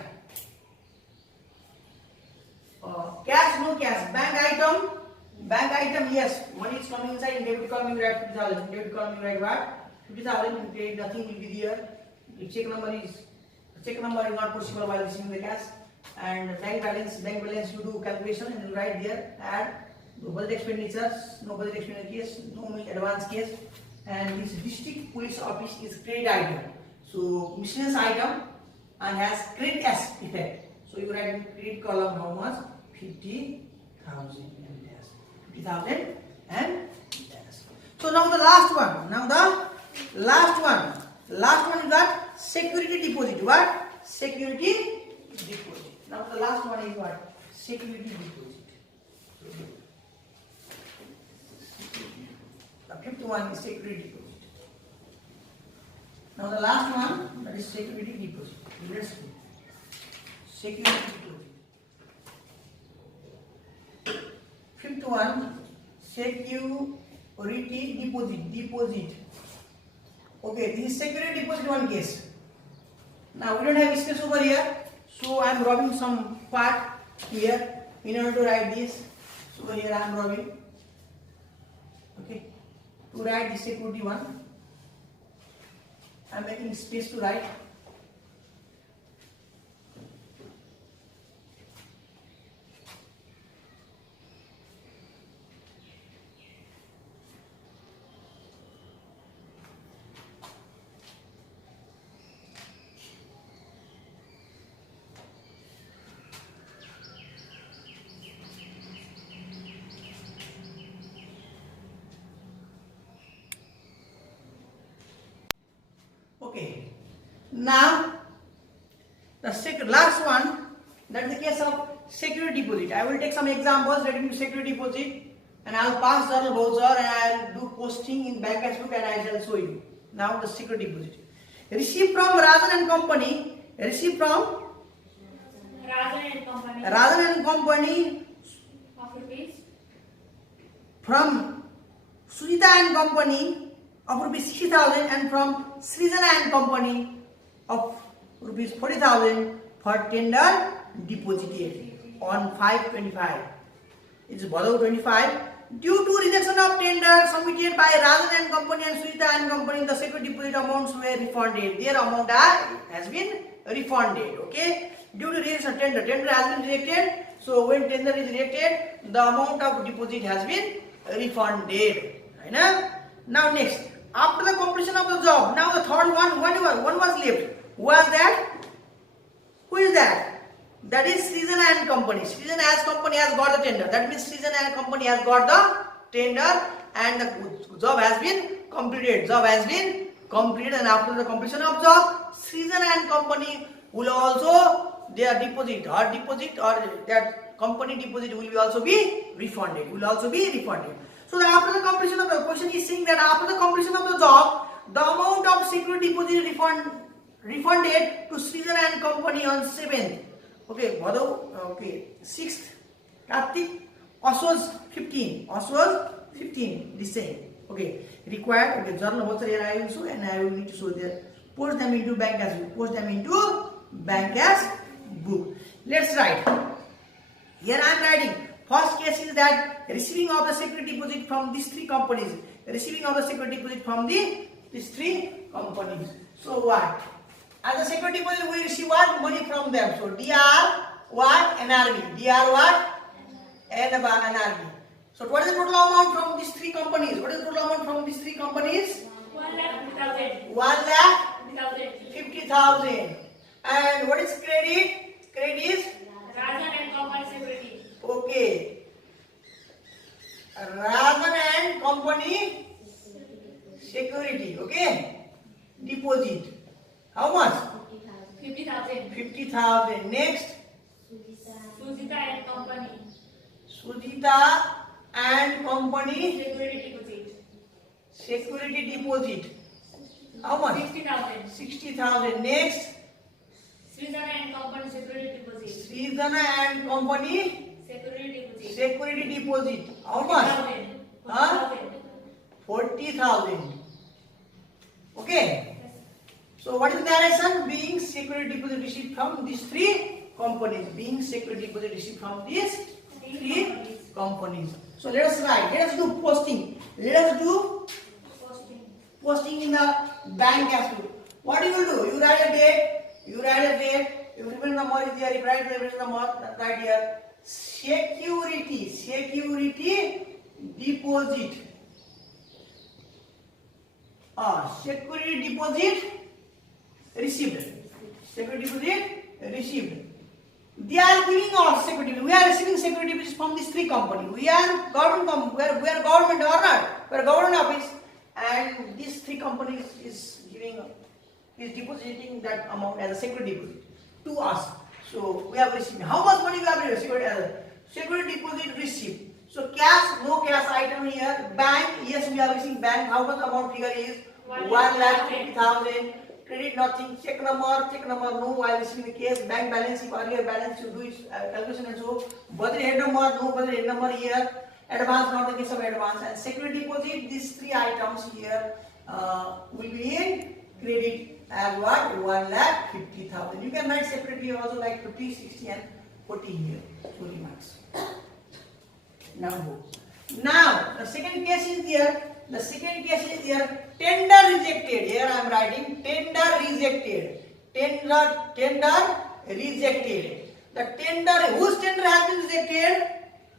Cash, no cash. Bank item, yes. Money is coming inside. In debit column, you write 50,000. In debit column, you write what? 50,000. You pay. Nothing will be there. If check number is not possible while receiving the cash. And bank balance, you do calculation and you write there. Add no budget expenditures, no budget expenditure case, no advance case. And this district police office is credit item. So miscellaneous item and has credit cash effect. So you write in credit column how much? 50,000 and dash. 50,000 and dash. So now the last one. Last one is what? Security deposit. What? Security deposit. Now the last one is what? Security deposit. The fifth one is security deposit. Now the last one, that is security deposit. Let's see. Security deposit. Fifth one, security deposit. Okay, this is security deposit one case. Now we don't have space over here, so I am robbing some part here in order to write this. So here I am robbing. Okay, to write the security one, I am making space to write. Okay, now the last one, that is the case of security deposit. I will take some examples relating to security deposit and I will pass journal voucher and I will do posting in bank book and I shall show you. Now the security deposit. Received from Rajan and Company. Received from Rajan and Company. Of rupees. From Sujita and Company of rupees 60,000 and from Srijana and Company of rupees 40,000 for tender deposited on 5/25. It's below 25. Due to rejection of tender submitted by Rajan and Company and Sujita and Company, the security deposit amounts were refunded. Their amount has been refunded. Okay. Due to rejection of tender has been rejected. So when tender is rejected, the amount of deposit has been refunded. Right? Now next, after the completion of the job, now the third one was left. Was that? Who is that? That is Srijan and Company. Srijan as company has got the tender. That means Srijan and Company has got the tender and the job has been completed. Job has been completed, and after the completion of job, Srijan and Company will also their deposit or that company deposit will also be refunded. So that after the completion of the question is saying that after the completion of the job, the amount of security deposit refunded to Srijan and Company on 7th. Okay, okay, 6th Kartik, Ashwas 15, the same. Okay, required. Okay, journal also here I will show, and I will need to show there. Post them into bank as book. Let's write. Here I am writing. First case is that receiving of the security deposit from these three companies. So what? As a security deposit, we receive what? Money from them. So DR what? NRB. DR what? NRB. So what is the total amount from these three companies? 1,50,000. 1,50,000. And what is credit? Credit is Rajan and Company security. okay. Rajan and Company security. Okay. Deposit. How much? 50,000. 50,000. Next. Sujita and Company Sujita and Company security deposit. How much? 60,000. 60,000. Next. Srijana and Company security deposit. Srijana and Company security deposit. How much? 40,000. Okay. So what is the narration? Being security deposit received from these three companies. So let us write. Let us do posting. Posting in the bank as well. What you will do? You write a date. If reference number is there, you write the reference number. Write here. Security deposit. Security deposit received. They are giving us security. We are receiving security deposits from these three companies. We are government. We are government or not? We are government office, and these three companies is depositing that amount as a security deposit to us. So we have received. How much money we have received as a security deposit received? So cash, no cash item here. Bank, yes, we are receiving bank. How much amount figure is? 1,50,000. Credit nothing. Check number no. While receiving the case, bank balance, if earlier balance you do its calculation and so. Budget head number, no budget head number here. Advance, not the case of advance. And security deposit, these three items here will be in credit as what? 1,50,000. You can write separately also like 50, 60 and 40 here. 40 marks. Now the second case is there. Tender rejected. Here I am writing tender rejected. The tender, whose tender has been rejected?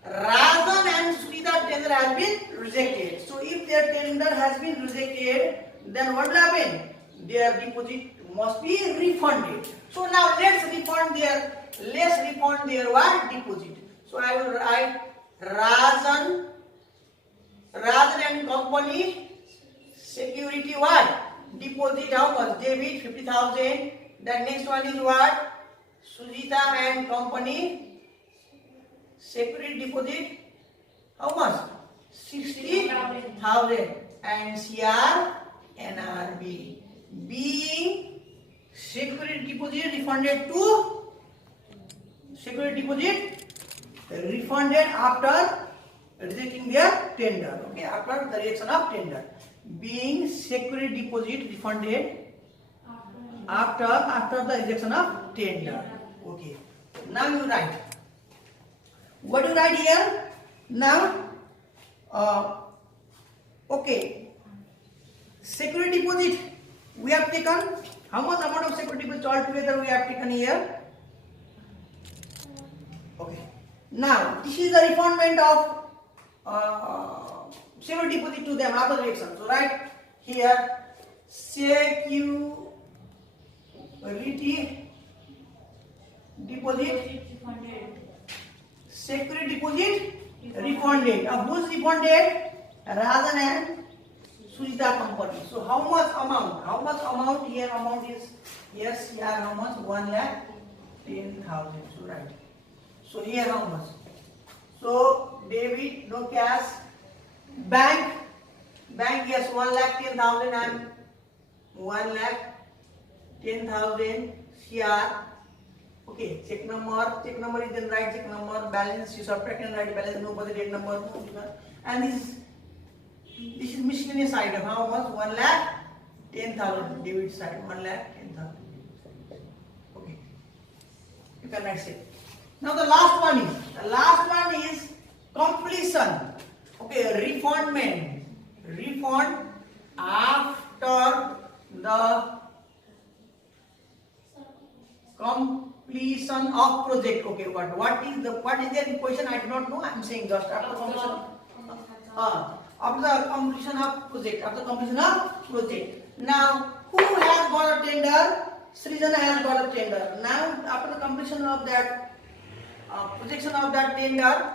Rajan and Sujita tender has been rejected. So if their tender has been rejected, then what will happen? Their deposit must be refunded. So now let's refund their what? Deposit. So I will write Rajan and Company security what? Deposit how much? Debit 50,000. The next one is what? Sujita and Company security deposit how much? 60,000. And CR NRB being security deposit refunded after rejecting their tender. Okay, after the rejection of tender. Being security deposit refunded after the rejection of tender. Okay. Now you write. What do you write here? Now, okay. Security deposit we have taken. How much amount of security deposit altogether we have taken here? Okay. Now, this is the refundment of security deposit to them after rejection. So write here security deposit Refunded. security deposit refunded. Now who's refunded? Rajan and Sujita company. So how much amount? How much amount? Here amount is, yes, here how much? 1,10,000. So right. So here how much? So debit, no cash. Bank, yes, 1,10,000 and 1,10,000 CR. Okay, check number is then write check number, balance, you subtract and write balance, no for the date number, no. And this is miscellaneous item. How much? 1,10,000 debit side, 1,10,000. Okay, you can write it. Now the last one is completion. Okay, refund after the completion of project. Okay, what is there in question? I do not know. I am saying just after completion. After the completion of project. Now, who has got a tender? Srijana has got a tender. Now, after the completion of that projection of that tender,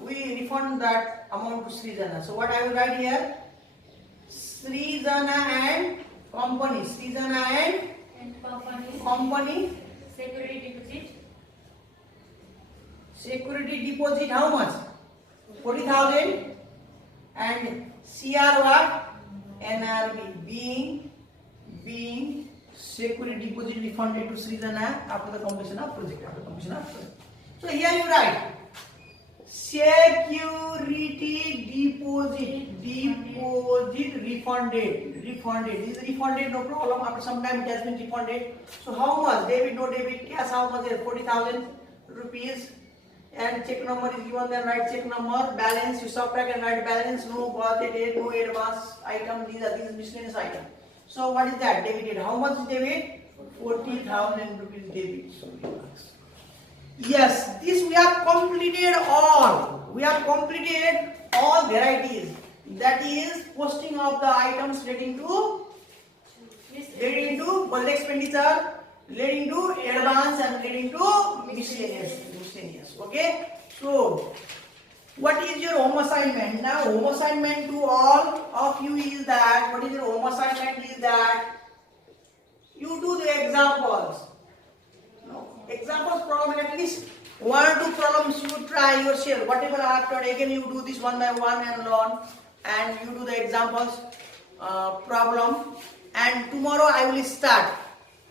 we refund that amount to Srijana. So what I will write here? Srijana and company. Company. Security deposit how much? 40,000. And CR what? NRB being security deposit refunded to Srijana after the completion of project. So here you write security deposit refunded. This is refunded, no problem. After some time it has been refunded. So how much? Debit, no debit, cash how much? 40,000 rupees. And check number is given, then write check number, balance, you subtract and write balance, no birthday date, no advance item, these miscellaneous item. So what is that? Debited. How much is debit? 40,000 rupees debit. So yes, this we have completed all. We have completed all varieties. That is posting of the items relating to budget expenditure, relating to advance and relating to miscellaneous. Okay. So what is your home assignment? Now home assignment to all of you is that, what is your home assignment is that you do the examples. Examples problem, at least 1 or 2 problems you try yourself. Whatever I have taught, again you do this one by one and learn, and you do the examples problem. And tomorrow I will start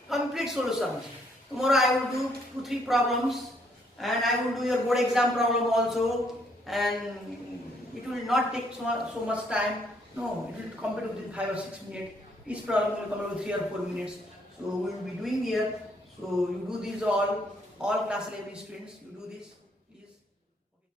complete solutions. Tomorrow I will do 2-3 problems, and I will do your board exam problem also. And it will not take so much time. No, it will complete within 5 or 6 minutes. Each problem will complete within 3 or 4 minutes. So we will be doing here. So you do these all class 11 students, you do this.